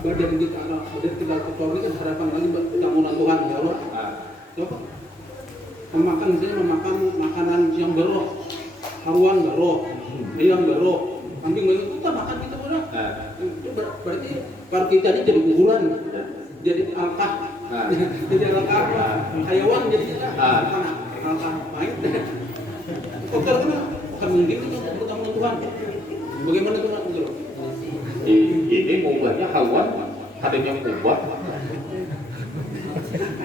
badan kita kotor ini kan harapan lagi bertamunan Tuhan ya Allah. Coba memakan makanan yang berok, haruan berok, ayam berok, kambing lagi kita makan kita berok. Itu berarti kalau kita ini jadi kuburan, jadi alkah, jadi alkah hayawan jadi alkah baik. Kotor kan akan mungkin untuk bertamunan Tuhan. Bagaimana Tuhan itu? Ini mubahnya hewan, adanya mubah.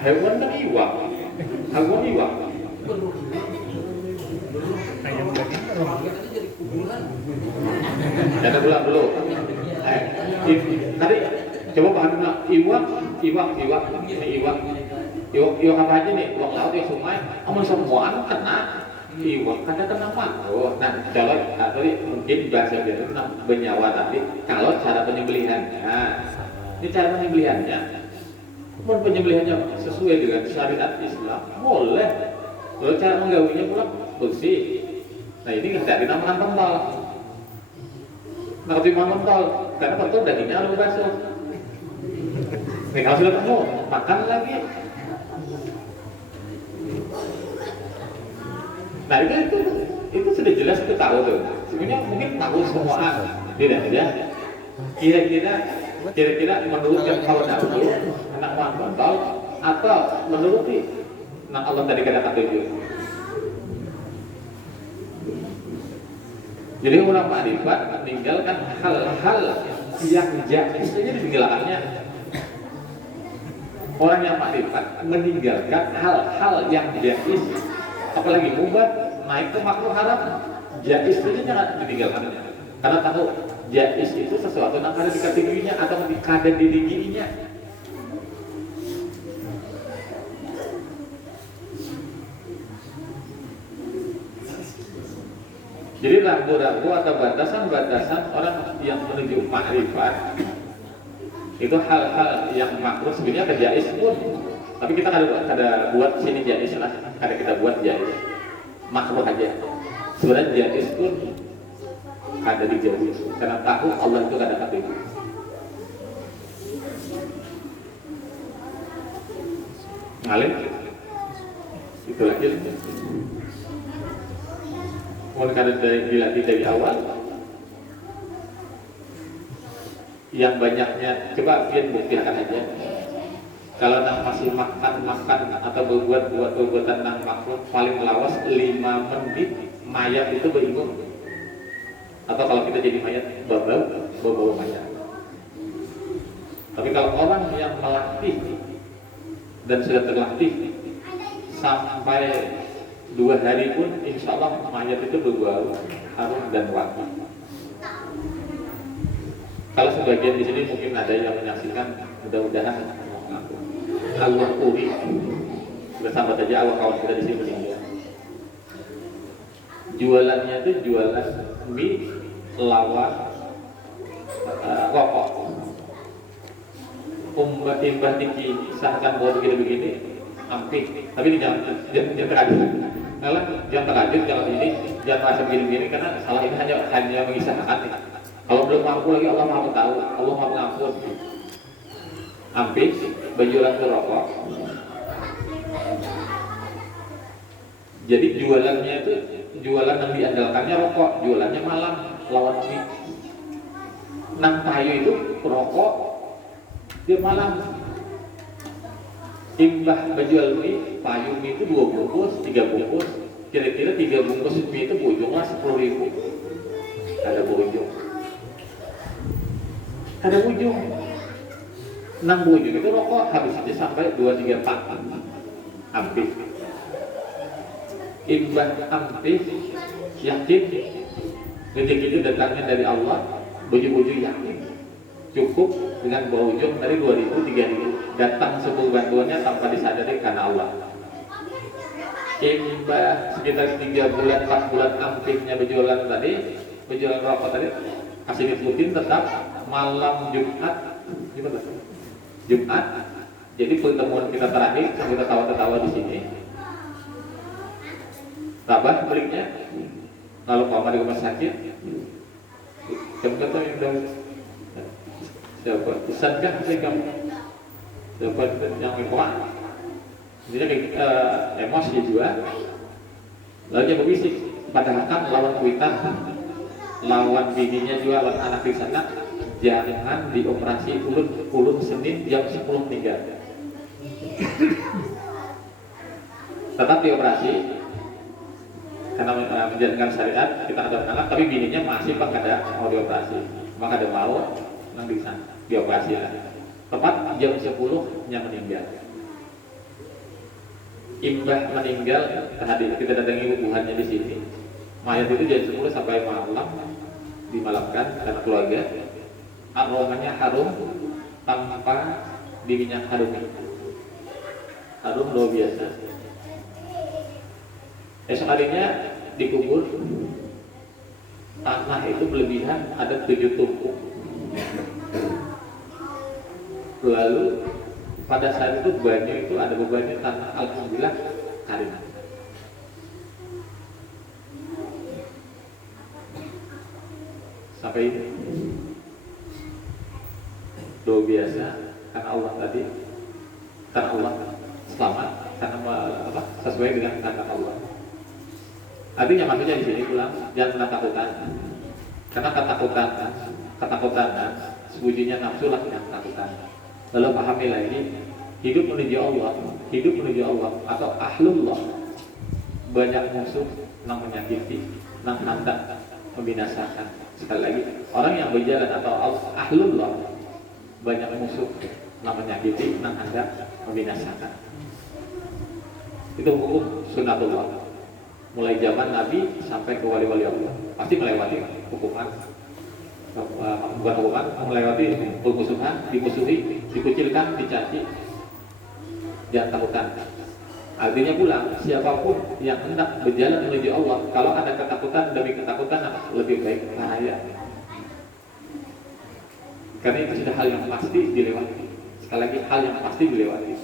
Hewan kan iwak, hewan iwak. Jangan ulang dulu. Tadi coba bahannya iwak apa aja nih? Iwak laut, iwak sungai, aman semua kena. Iwak kada kena makruh. Nah, kalau tadi mungkin bahasa biasa bernyawa tadi. Kalau cara penyembelihannya, ini cara penyembelihannya. Mau penyembelihannya sesuai dengan syariat Islam, boleh. Kalau cara menggawinya pula bersih. Nah ini tidak dinamakan pentol. Nah, dimana pentol? Karena pentol dagingnya harus basuh. Nih kalau sudah ketemu, makan lagi. Nah itu sudah jelas kita tahu tuh. Sebenarnya mungkin tahu semua, tidak ya. Kira-kira menurut yang kalau dahulu anak pentol atau menurut Allah tadi kata tujuh. Jadi orang makrifat meninggalkan hal-hal yang jais saja ditinggalkannya. Orang yang makrifat meninggalkan hal-hal yang jais, apalagi mubah, naik ke makruh haram, jais saja jangan ditinggalkannya. Karena tahu jais itu sesuatu yang ada di kategorinya atau ada di dirinya. Jadi ragu-ragu atau batasan-batasan orang yang menuju makrifat itu hal-hal yang makruh sebenarnya ke jais pun, tapi kita kada buat sini jais lah, kada kita buat jais makruh aja. Sebenarnya jais pun ada di jais karena tahu Allah itu kada kata itu. Ngalim itu lagi. Mau kada dilatih dari awal, yang banyaknya coba biar buktikan aja. Kalau nang masih makan atau berbuat perbuatan nang makruh paling lawas 5 menit mayat itu beringung. Atau kalau kita jadi mayat berbau mayat. Tapi kalau orang yang melatih dan sudah terlatih sampai 2 hari pun insya Allah mayat itu berbau harum dan wangi. Kalau sebagian di sini mungkin ada yang menyaksikan, mudah-mudahan Allah uri bersama saja awak kawan kita di sini meninggal. Jualannya itu jualan mie lawan rokok. imbah dikisahkan bahwa begini-begini amping, tapi ini jangan terlanjut. Jangan terlanjut, jangan ini, jangan merasa begini-begini karena salah ini hanya mengisahkan. Kalau belum mampu lagi Allah Maha tahu, Allah Maha pengampun. Amping, berjualan ke rokok. Jadi jualannya itu jualan yang diandalkannya rokok, jualannya malam lawan mie. Nang payu itu rokok, dia malam. Imbah berjual mie, payu mie itu 2 bungkus, 3 bungkus. Kira-kira 3 bungkus mie itu ujungnya 10.000. Ada ujung. Ada ujung. 6 ujung itu rokok habis aja sampai 2-3 pak. Hampir. Imbah hampir yakin rezeki itu datangnya dari Allah, buju-buju yakin cukup dengan bawa ujung dari 2.000, 3.000 datang sebuah bantuannya tanpa disadari karena Allah. Imbah sekitar 3 bulan 4 bulan ampirnya berjualan rokok tadi kasih diikutin tetap malam Jumat. Jadi pertemuan kita terakhir kita tawa-tawa di sini. Tabah baliknya, lalu kalau di rumah sakit, kamu kata yang udah siapa? Pesankah kamu? Siapa yang membuat? Jadi emosi juga. Lalu dia berbisik, padahal kan lawan kuitan, lawan bininya juga, lawan anak di sana, jangan dioperasi ulun Senin jam 10 meninggal. Tetap dioperasi. Karena menjalankan syariat kita ada anak tapi bininya masih ada mau dioperasi maka ada mau nang bisa dioperasi lah. Tepat jam 10 nya meninggal. Imbah meninggal tadi kita datangi hubungannya di sini. Mayat itu jam 10 sampai malam dimalamkan karena keluarga. Aromanya harum tanpa diminyak harum luar biasa. Esok harinya dikubur, tanah itu berlebihan ada 7 tumpuk. Lalu pada saat itu banyu itu ada bebannya tanah alhamdulillah kering. Sampai ini luar biasa karena Allah tadi, karena Allah selamat karena sesuai dengan kata Allah. Artinya maksudnya di sini pulang jangan pernah takutan, karena ketakutan sembunyinya nafsu lah yang ketakutan. Lalu pahami lagi hidup menuju Allah atau ahlullah, banyak musuh yang menyakiti, yang hendak membinasakan. Sekali lagi orang yang berjalan atau ahlullah banyak musuh yang menyakiti, yang hendak membinasakan. Itu hukum sunnatullah. Mulai zaman Nabi sampai ke wali-wali Allah pasti melewati hukuman, bukan hukuman, melewati permusuhan, dimusuhi, dikucilkan, dicaci. Jangan takutan. Artinya pula siapapun yang hendak berjalan menuju Allah, kalau ada ketakutan demi ketakutan lebih baik bahaya. Karena itu sudah hal yang pasti dilewati. Sekali lagi hal yang pasti dilewati.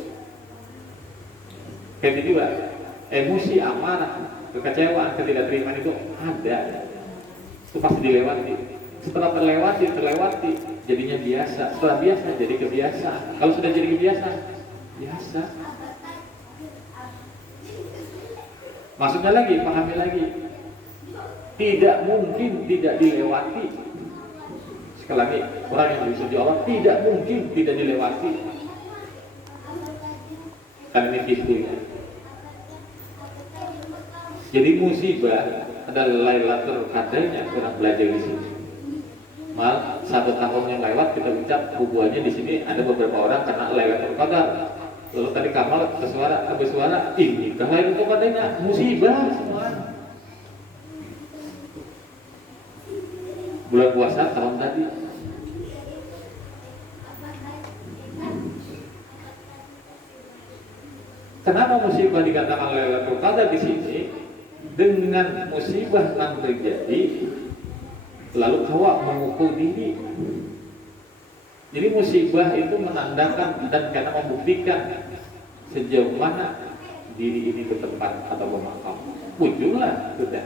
Kayak juga emosi, amarah, kekecewaan, ketidakterimaan itu ada, itu pasti dilewati. Setelah terlewati, jadinya biasa. Setelah biasa jadi kebiasaan. Kalau sudah jadi kebiasaan, biasa. Maksudnya lagi, pahami lagi, tidak mungkin tidak dilewati. Sekali lagi, orang yang disuji Allah tidak mungkin tidak dilewati. Karena ini kisahnya. Jadi musibah adalah Lailatul Qadarnya kurang belajar di sini. Mal 1 tahun yang lewat kita ucap hubungannya di sini ada beberapa orang karena Lailatul Qadar. Lalu tadi Kamal bersuara ini kan Lailatul Qadarnya musibah semua. Bulan puasa tahun tadi. Kenapa musibah dikatakan Lailatul Qadar di sini? Dengan musibah yang terjadi lalu kau memukul diri Jadi musibah itu menandakan dan karena membuktikan sejauh mana diri ini bertempat atau bermakam. Muncullah sudah.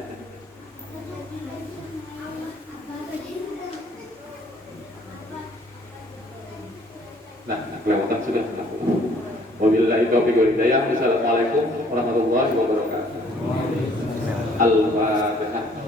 Nah, kelewatan sudah. Wabillahi taufiq wal hidayah. Wassalamualaikum warahmatullahi wabarakatuh. Al-Fatihah.